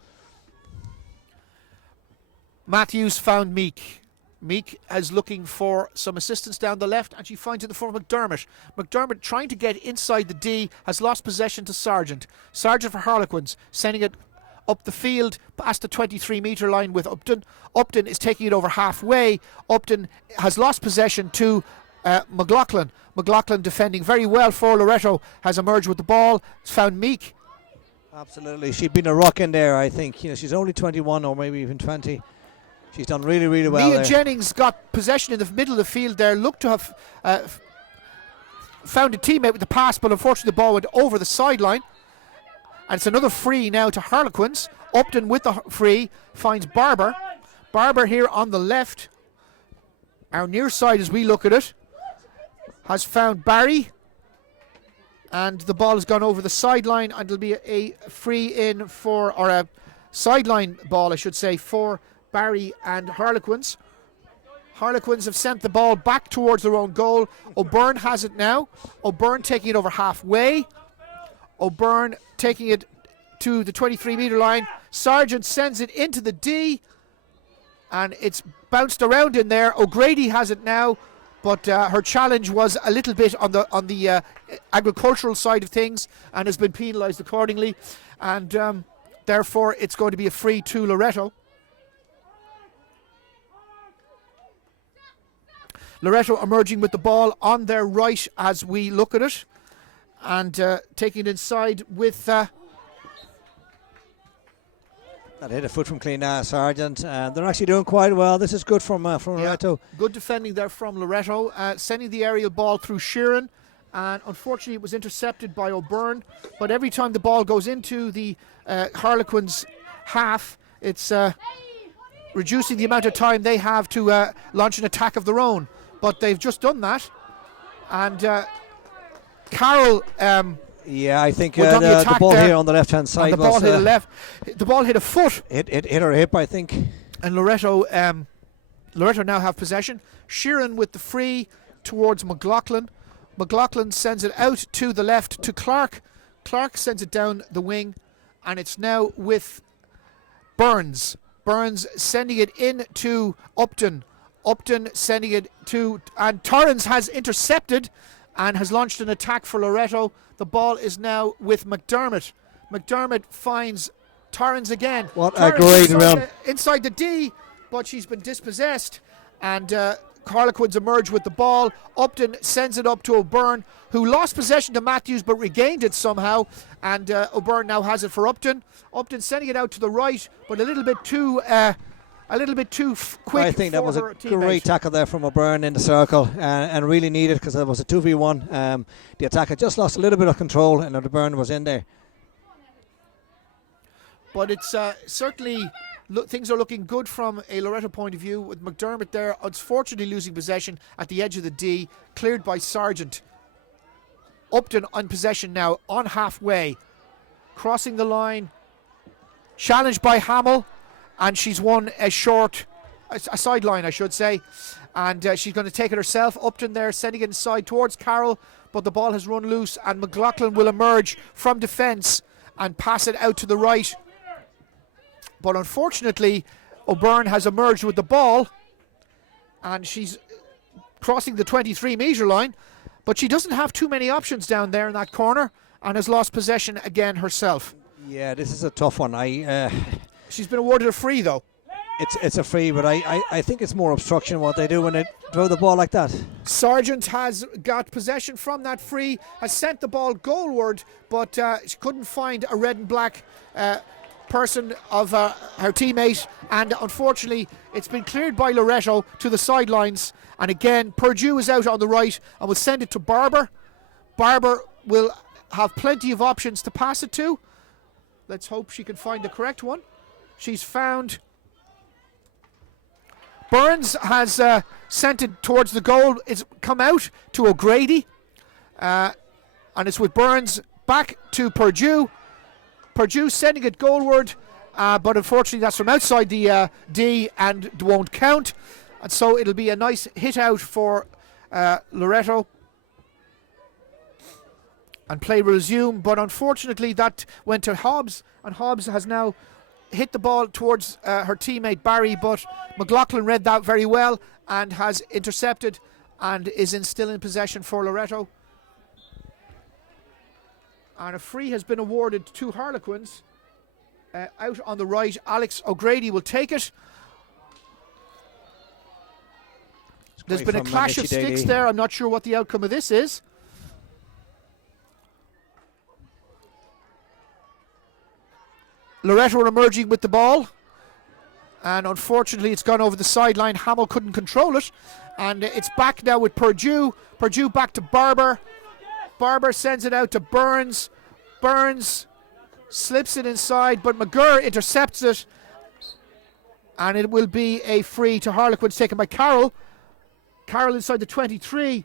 Matthews found Meek. Meek is looking for some assistance down the left, and she finds it for McDermott. McDermott, trying to get inside the D, has lost possession to Sargent. Sargent for Harlequins, sending it up the field past the 23-metre line with Upton. Upton is taking it over halfway. Upton has lost possession to McLaughlin. McLaughlin defending very well for Loretto, has emerged with the ball, has found Meek. Absolutely. She'd been a rock in there, I think. She's only 21 or maybe even 20. She's done really, really well Mia there. Jennings got possession in the middle of the field there, looked to have found a teammate with the pass, but unfortunately the ball went over the sideline. And it's another free now to Harlequins. Upton with the free finds Barber. Barber here on the left, our near side as we look at it, has found Barry. And the ball has gone over the sideline, and it'll be a free in for, or a sideline ball, I should say, for Barry and Harlequins. Harlequins have sent the ball back towards their own goal. O'Byrne has it now. O'Byrne taking it over halfway. O'Byrne taking it to the 23-metre line. Sargent sends it into the D, and it's bounced around in there. O'Grady has it now, but her challenge was a little bit on the agricultural side of things and has been penalised accordingly, and therefore it's going to be a free to Loretto. Loretto emerging with the ball on their right as we look at it, and taking it inside with That hit a foot from clean Sargent, and they're actually doing quite well. This is good from Loretto. Good defending there from Loretto, sending the aerial ball through Sheeran, and unfortunately it was intercepted by O'Byrne. But every time the ball goes into the Harlequins half, it's reducing the amount of time they have to launch an attack of their own. But they've just done that, and Carroll. I think on the ball there, here on the left-hand side the ball hit a left. The ball hit a foot. It hit her hip, I think. And Loretto now have possession. Sheeran with the free towards McLaughlin. McLaughlin sends it out to the left to Clark. Clark sends it down the wing, and it's now with Burns. Burns sending it in to Upton. Upton sending it to, and Torrens has intercepted and has launched an attack for Loretto. The ball is now with McDermott. McDermott finds Torrens again. What Torrens a great round. Inside the D, but she's been dispossessed, and Harlequins emerge with the ball. Upton sends it up to O'Byrne, who lost possession to Matthews but regained it somehow, and O'Byrne now has it for Upton. Upton sending it out to the right, but a little bit too quick. I think that was a teammate. great tackle there from O'Byrne in the circle, and really needed, because it was a 2v1. The attacker just lost a little bit of control, and O'Byrne was in there. But it's certainly things are looking good from a Loretto point of view, with McDermott there unfortunately losing possession at the edge of the D, cleared by Sargent. Upton on possession now on halfway, crossing the line, challenged by Hamill, and she's won a sideline, I should say, and she's going to take it herself. Upton there sending it inside towards Carroll, but the ball has run loose, and McLaughlin will emerge from defence and pass it out to the right. But unfortunately, O'Byrne has emerged with the ball, and she's crossing the 23-metre line, but she doesn't have too many options down there in that corner, and has lost possession again herself. Yeah, this is a tough one. She's been awarded a free, though. It's a free, but I think it's more obstruction what they do when they throw the ball like that. Sargent has got possession from that free, has sent the ball goalward, but she couldn't find a red and black person of her teammate, and unfortunately it's been cleared by Loretto to the sidelines, and again Purdue is out on the right and will send it to Barber. Barber will have plenty of options to pass it to. Let's hope she can find the correct one. She's found. Burns has sent it towards the goal. It's come out to O'Grady, and it's with Burns back to Purdue. Purdue sending it goalward, but unfortunately that's from outside the D and won't count. And so it'll be a nice hit out for Loretto. and play will resume. But unfortunately, that went to Hobbs, and Hobbs has now hit the ball towards her teammate Barry, but McLaughlin read that very well and has intercepted and is still in possession for Loreto. And a free has been awarded to Harlequins. Out on the right, Alex O'Grady will take it. There's been a clash of sticks there. I'm not sure what the outcome of this is. Loreto are emerging with the ball, and unfortunately it's gone over the sideline. Hamill couldn't control it, and it's back now with Purdue. Purdue back to Barber. Barber sends it out to Burns. Burns slips it inside, but McGurr intercepts it, and it will be a free to Harlequins taken by Carroll. Carroll inside the 23.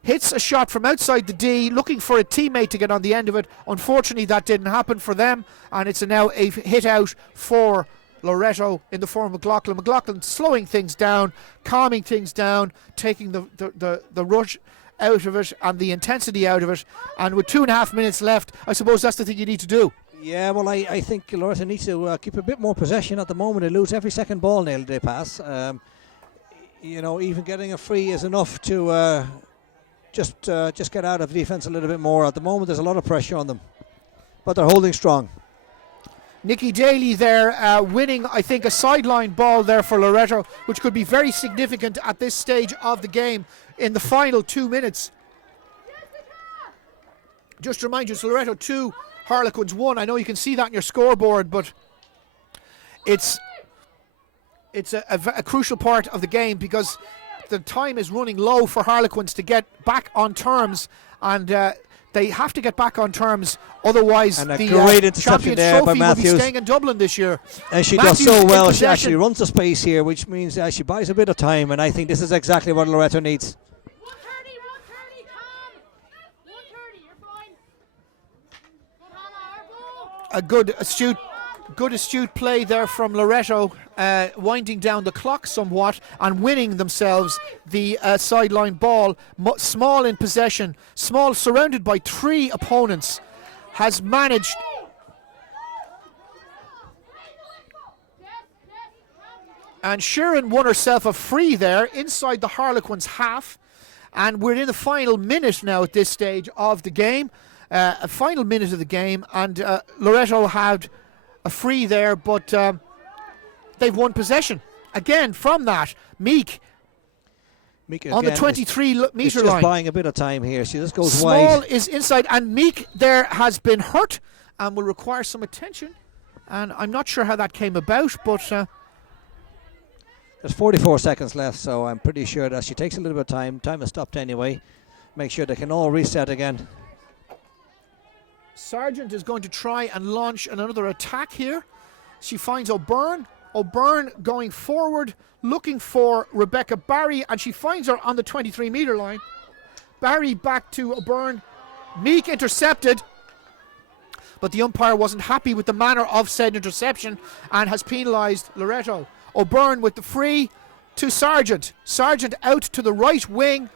Hits a shot from outside the D, looking for a teammate to get on the end of it. Unfortunately, that didn't happen for them, and it's now a hit out for Loreto in the form of McLaughlin. McLaughlin slowing things down, calming things down, taking the rush out of it and the intensity out of it. And with 2.5 minutes left, I suppose that's the thing you need to do. Yeah, well, I think Loreto needs to keep a bit more possession at the moment. They lose every second ball now they pass. Even getting a free is enough to just get out of defence a little bit more. At the moment, there's a lot of pressure on them, but they're holding strong. Nicky Daly there winning, I think, a sideline ball there for Loreto, which could be very significant at this stage of the game in the final 2 minutes. Just to remind you, it's Loreto 2, Harlequins 1. I know you can see that on your scoreboard, but it's a crucial part of the game because the time is running low for Harlequins to get back on terms, and they have to get back on terms, otherwise and a the great interception Champions there by Trophy will be Matthews. staying in Dublin this year. And she Matthews does so in well. She possession. actually runs the space here, which means she buys a bit of time, and I think this is exactly what Loreto needs. 130, calm. 130, you're fine. Good, Hannah, A good astute play there from Loreto, winding down the clock somewhat and winning themselves the sideline ball. Small in possession, Small surrounded by 3 opponents, has managed and Sheeran won herself a free there inside the Harlequins half, and we're in the final minute now at this stage of the game, a final minute of the game, and Loreto had a free there, but they've won possession again from that. Meek on the 23-metre line. Just buying a bit of time here. She just goes Small wide. is inside, and Meek there has been hurt and will require some attention. And I'm not sure how that came about, but There's 44 seconds left, so I'm pretty sure that she takes a little bit of time. Time has stopped anyway. Make sure they can all reset again. Sargent is going to try and launch another attack here. She finds O'Byrne. O'Byrne going forward, looking for Rebecca Barry, and she finds her on the 23-metre line. Barry back to O'Byrne. Meek intercepted, but the umpire wasn't happy with the manner of said interception and has penalised Loreto. O'Byrne with the free to Sargent. Sargent out to the right wing,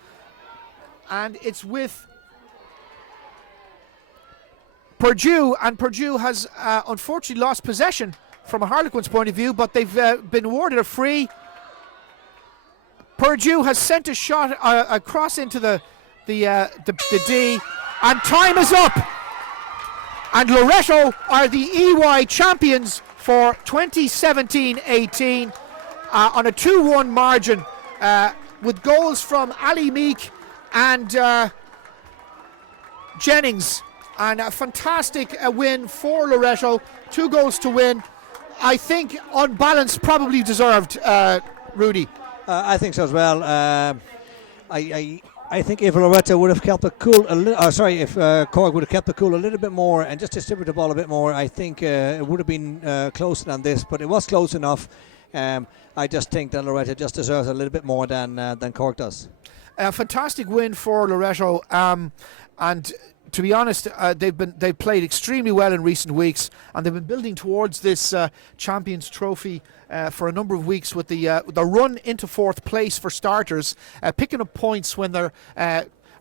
and it's with Purdue, and Purdue has unfortunately lost possession from a Harlequins point of view, but they've been awarded a free. Purdue has sent a shot across into the D, and time is up. And Loreto are the EY champions for 2017-18 on a 2-1 margin with goals from Ali Meek and Jennings. And a fantastic win for Loreto. 2 goals to win. I think on balance probably deserved, Rudy. I think so as well. I think if Loreto would have kept the cool, if Cork would have kept the cool a little bit more and just distributed the ball a bit more, I think it would have been closer than this. But it was close enough. I just think that Loreto just deserves a little bit more than Cork does. A fantastic win for Loreto, and to be honest, they've played extremely well in recent weeks, and they've been building towards this Champions Trophy for a number of weeks with the run into 4th place for starters, picking up points when they're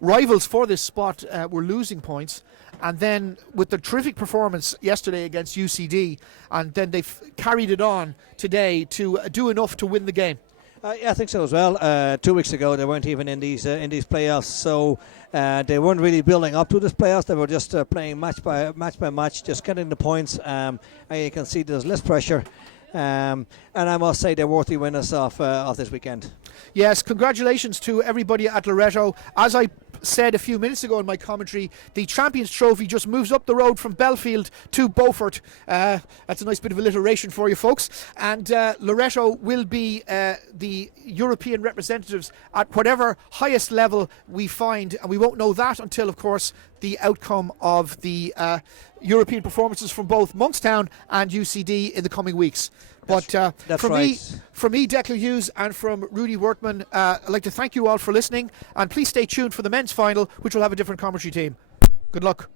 rivals for this spot were losing points, and then with the terrific performance yesterday against UCD, and then they've carried it on today to do enough to win the game. Yeah, I think so as well. 2 weeks ago, they weren't even in these playoffs, so they weren't really building up to this playoffs. They were just playing match by match, just getting the points. And you can see there's less pressure. And I must say they're worthy winners of this weekend. Yes, congratulations to everybody at Loreto. As I said a few minutes ago in my commentary, the Champions Trophy just moves up the road from Belfield to Beaufort. That's a nice bit of alliteration for you folks. And Loreto will be the European representatives at whatever highest level we find, and we won't know that until, of course, the outcome of the European performances from both Monkstown and UCD in the coming weeks. But that's from right. me, Declan Hughes, and from Rudy Wortman, I'd like to thank you all for listening, and please stay tuned for the men's final, which will have a different commentary team. Good luck.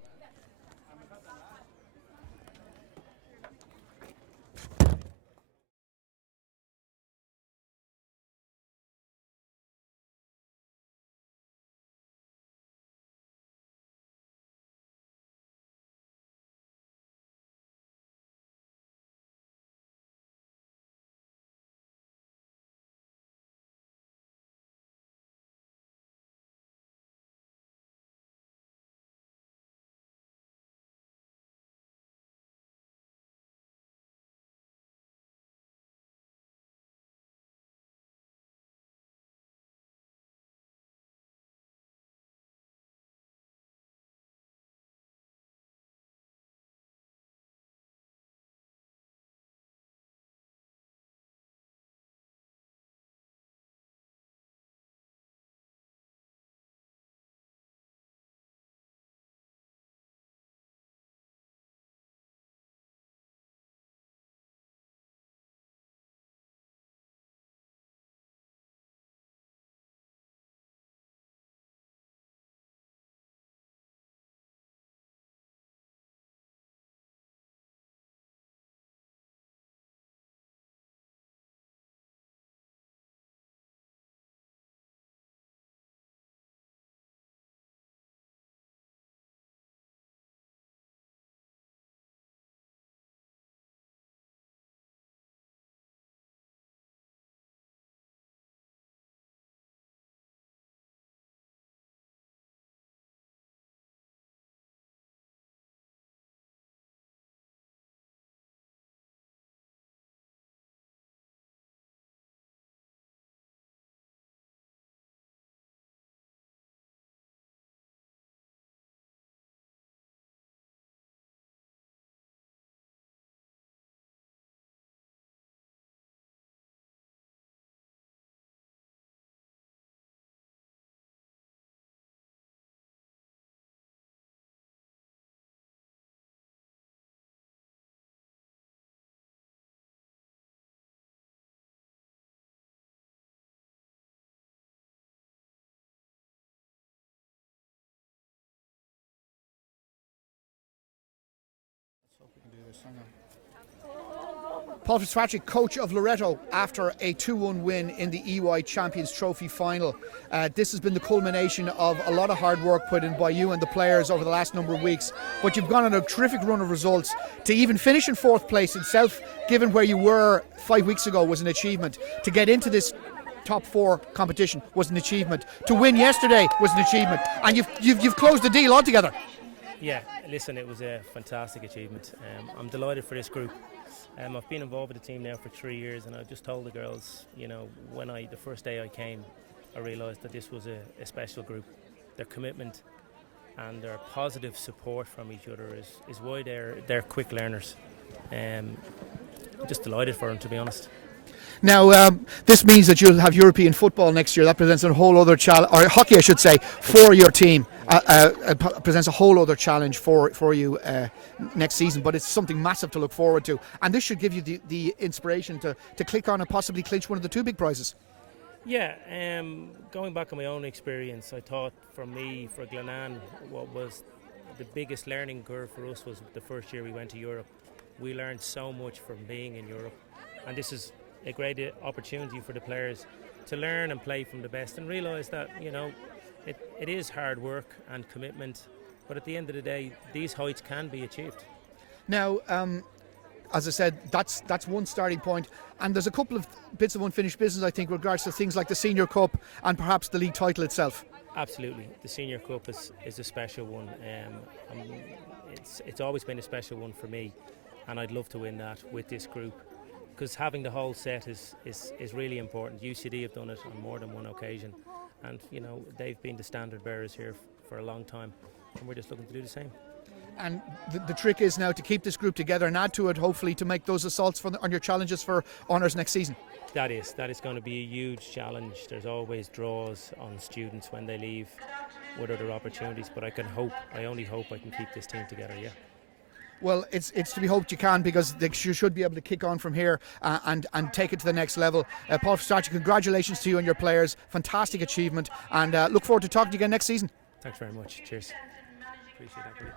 Paul Fitzpatrick, coach of Loreto, after a 2-1 win in the EY Champions Trophy final. This has been the culmination of a lot of hard work put in by you and the players over the last number of weeks. But you've gone on a terrific run of results. To even finish in 4th place itself, given where you were 5 weeks ago, was an achievement. To get into this top 4 competition was an achievement. To win yesterday was an achievement. And you've closed the deal altogether. Yeah, listen, it was a fantastic achievement. I'm delighted for this group. I've been involved with the team now for 3 years, and I just told the girls, you know, the first day I came, I realised that this was a special group. Their commitment and their positive support from each other is why they're quick learners. Just delighted for them, to be honest. Now, this means that you'll have European football next year. That presents a whole other challenge, or hockey, I should say, for your team. Presents a whole other challenge for you next season. But it's something massive to look forward to, and this should give you the inspiration to click on and possibly clinch one of the 2 big prizes. Yeah, going back on my own experience, I thought for Glenanne, what was the biggest learning curve for us was the first year we went to Europe. We learned so much from being in Europe, and this is a great opportunity for the players to learn and play from the best and realise that, you know, it is hard work and commitment, but at the end of the day, these heights can be achieved. Now, as I said, that's one starting point, and there's a couple of bits of unfinished business, I think, with regards to things like the Senior Cup and perhaps the league title itself. Absolutely, the Senior Cup is a special one. It's always been a special one for me, and I'd love to win that with this group, because having the whole set is really important. UCD have done it on more than one occasion, and you know they've been the standard bearers here for a long time, and we're just looking to do the same. And the trick is now to keep this group together and add to it, hopefully, to make those assaults on your challenges for honours next season. That is going to be a huge challenge. There's always draws on students when they leave with other opportunities, but I only hope I can keep this team together, yeah. Well, it's to be hoped you can, because you should be able to kick on from here and take it to the next level. Paul Fitzpatrick, congratulations to you and your players. Fantastic achievement, and look forward to talking to you again next season. Thanks very much. Cheers. Appreciate that, buddy.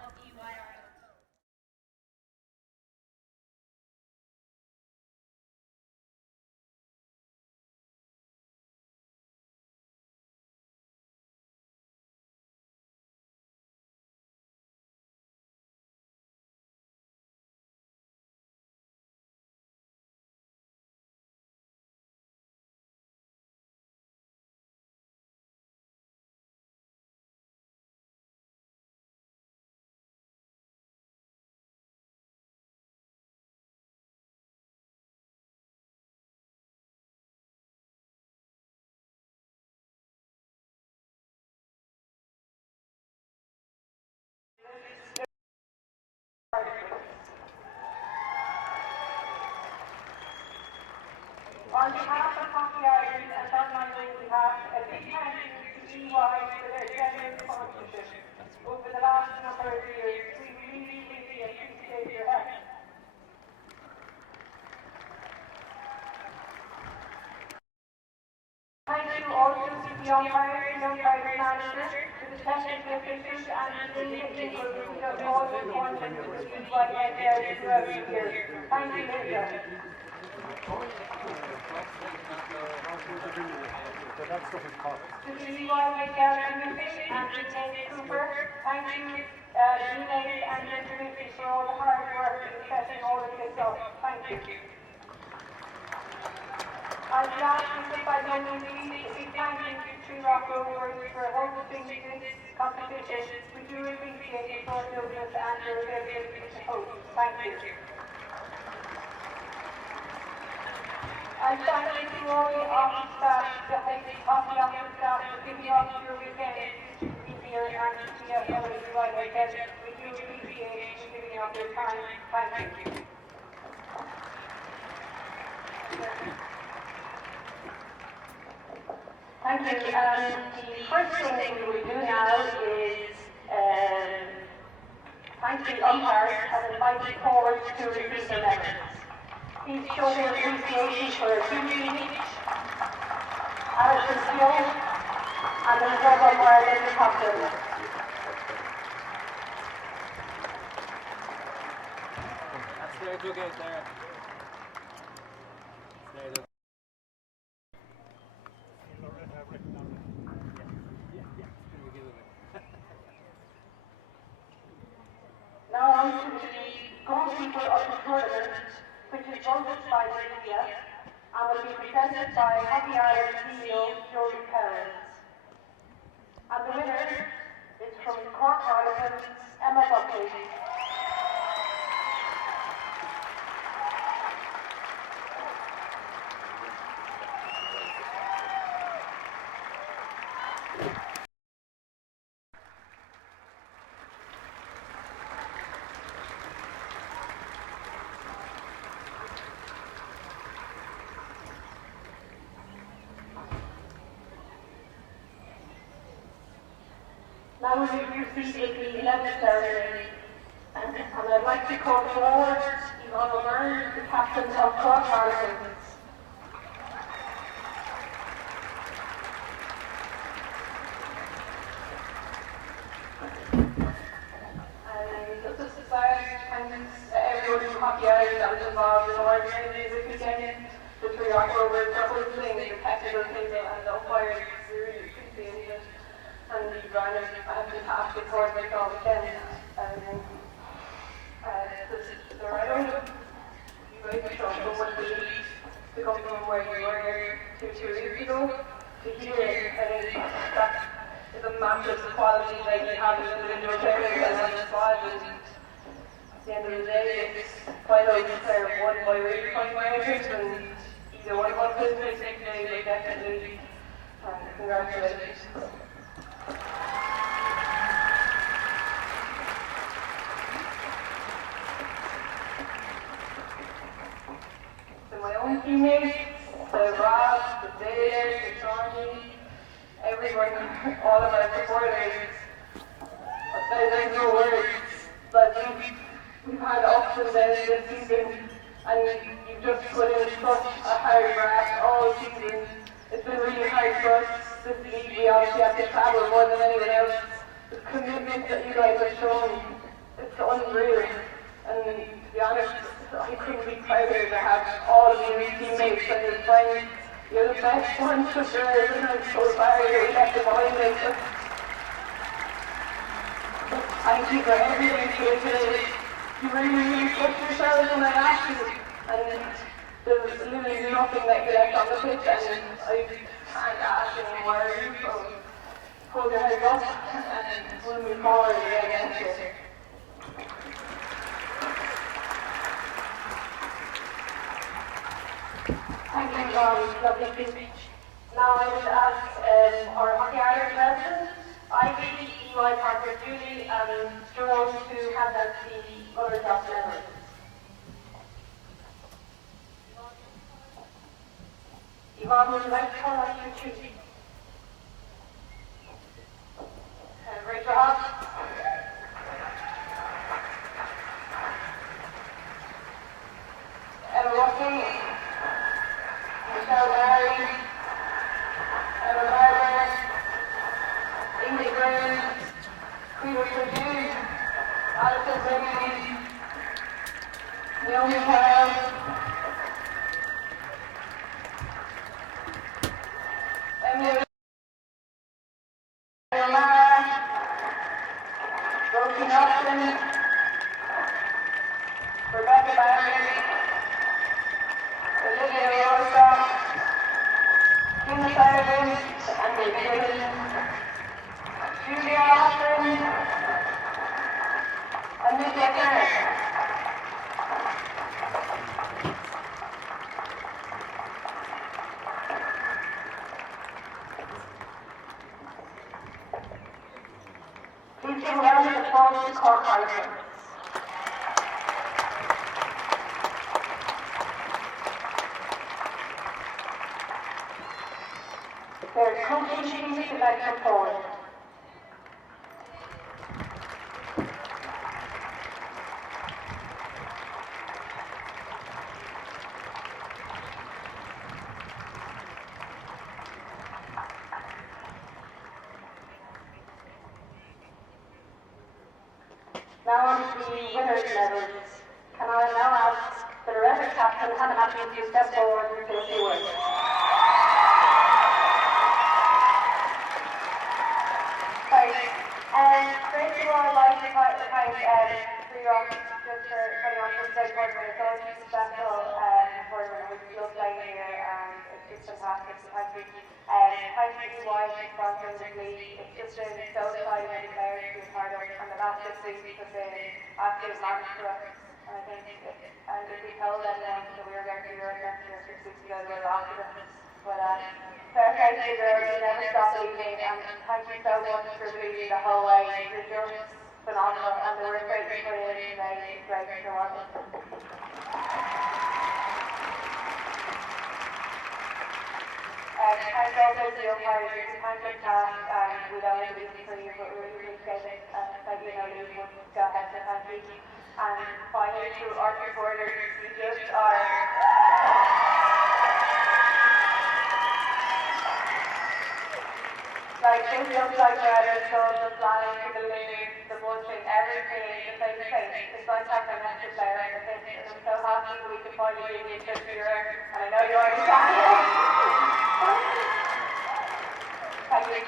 On behalf of Hockey Ireland and on my own behalf, a big thank you to EY for their generous sponsorship over the last number of years. We really, really appreciate your help. Thank you also to the umpires, managers, to the technical officials and to the legal who have all appointed to the EY head there throughout the years. Thank you, Linda. To the EY Miguel Committee and to Nate Cooper, thank you, Nate and your committee for all the hard work in setting all of this up. Thank you. And lastly, by no means least, we thank you to Tree Rock Rovers for hosting this competition. We do appreciate your notice and your ability to host. Thank you. And thank you to all the office staff, the hockey office staff, for giving us your weekend to be here and to see us all the right weekend. We do appreciate you giving up your time. Thank you. Thank you. The first thing we will do now is thank the umpires and invite you forward to receive their medals. Please show their appreciation for a duty each, Alison Steele, and the reserve umpire, Linda Thompson. That's very good, there. Now on to the goalkeeper of the tournament, which is voted by the media and will be presented by Hockey Ireland CEO Joey Perez. And the winner is from Cork Ireland, Emma Buckley. Now we will proceed with the 11th ceremony, and I'd like to call forward Yvonne O'Byrne, the captain of Cork Ireland. Just to start, thanks everyone from Hockey Ireland that was involved in organising this weekend, the Tree Rock Rovers for hosting the technical table and the umpires. We really appreciate it. And forward to go again. The right you guys are showing so much belief to come from where you were 2 weeks ago to here. I think that is a massive quality that you have as individual players and as a squad. And at the end of the day, it's quite a player won by really fine managers, and either one of us is missing today, but definitely congratulations. My own teammates, the Rob, the Dale, the Shawnee, everyone, all of our supporters. There's no words. But we've had ups and downs this season, and you've just put in such a hard graft all season. It's been really hard for us this league. We obviously have to travel more than anyone else. The commitment that you guys have shown, it's unreal. And to be honest, I couldn't be prouder to have all of you teammates and your friends. You're the best bunch of girls, and I'm so sorry that we left the behind us. Thank you for everything here today. You really pushed yourselves when I asked you, and there's literally nothing that you left on the pitch, and I can't ask anymore. So hold your head up, and we'll move forward again next year. Thank you, lovely speech. Now I will ask our Hockey Ireland president, Ivy, EY Parker Julie, and Joe to hand out the other top levels. Yvonne, would you like to call out your choosing? Rachel Hobbs. Emma Ruffey. Michelle Barry, Emma Barber, Ingrid Graham, Peter Purdue, Alison Bailey, Naomi Kyle, Emily O'Mara, Rosie Nelson, Rebecca Barry, Olivia Rosa, Tina Sullivan, Andy Dillon, Julia Austin, and Nick Ecker. Please give a round of applause to Cork Ireland. There's coaching sheets to like come forward. Now on to the winners' medals. Can I now ask the Loretta captain, Hannah Matthews, to step forward and say a few words. First of all, I'd like to thank Pre-Rock just for putting on this big tournament. It's always a special tournament. We love playing here, and it's fantastic. So thank you. Thank you, EY, for sponsoring this league. It's just been so exciting and players to be a part of it. And the last 6 weeks have been absolute magic for us. And I think, and if we told anyone that we were going to Europe next year 6 weeks ago, they would have laughed at us. But fair play to you girls, you never stop believing, and thank you so much for believing the whole way. You're just phenomenal, and the work rate you put in today is great to watch. Thanks also to the umpires, you can't get past, and we don't want to be for you, but we really appreciate it. Thank you, Nolly, would go ahead, so thank you. And finally to our supporters, you just are... Like, this looks like better, so the flying, the balloons, the bunching, everything, the face-to-face. It's like having an extra player on the pitch, and I'm so happy that we can finally give you a trip to Europe, and I know you're already excited. Thank you.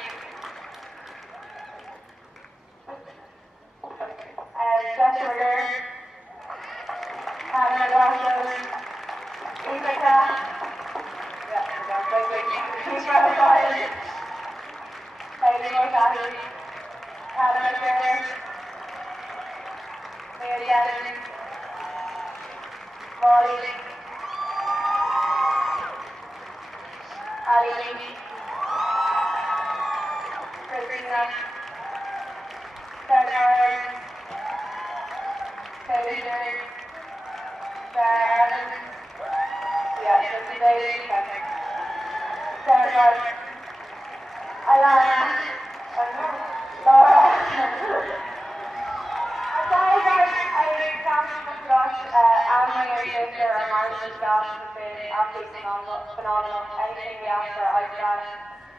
Ryan, Bailey O'Shea, Callum McGregor, Mary Gannon, Molly, Ali Lee, Christina, Sarah Ryan, Katie Jerry, Sarah Allen, yeah, just today, Sarah Ryan, Alana, Laura. Aside I can't forgot Anne and sister and Martin and Josh have been absolutely phenomenal. Anything we ask for, I've done.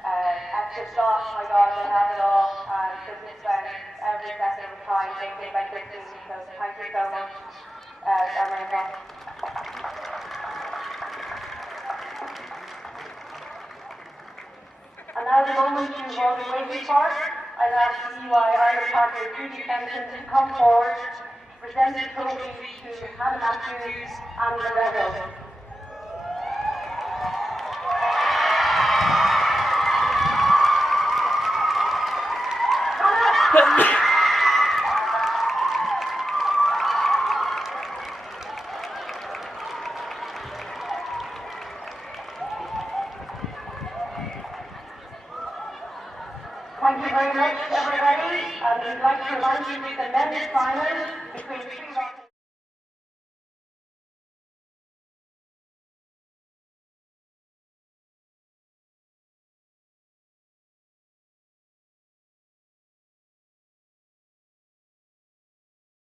Extra sauce, my God, they have it all. And just spend every second of time thinking about this team. So thank you so much, Emma and Josh. And now the moment you've all been waiting for, I'd ask the UI Ireland partner Judy Benson to come forward to present the trophy to Hannah Matthews and Loretto. Thank you very much, everybody. We'd like to remind you of the men's final between 3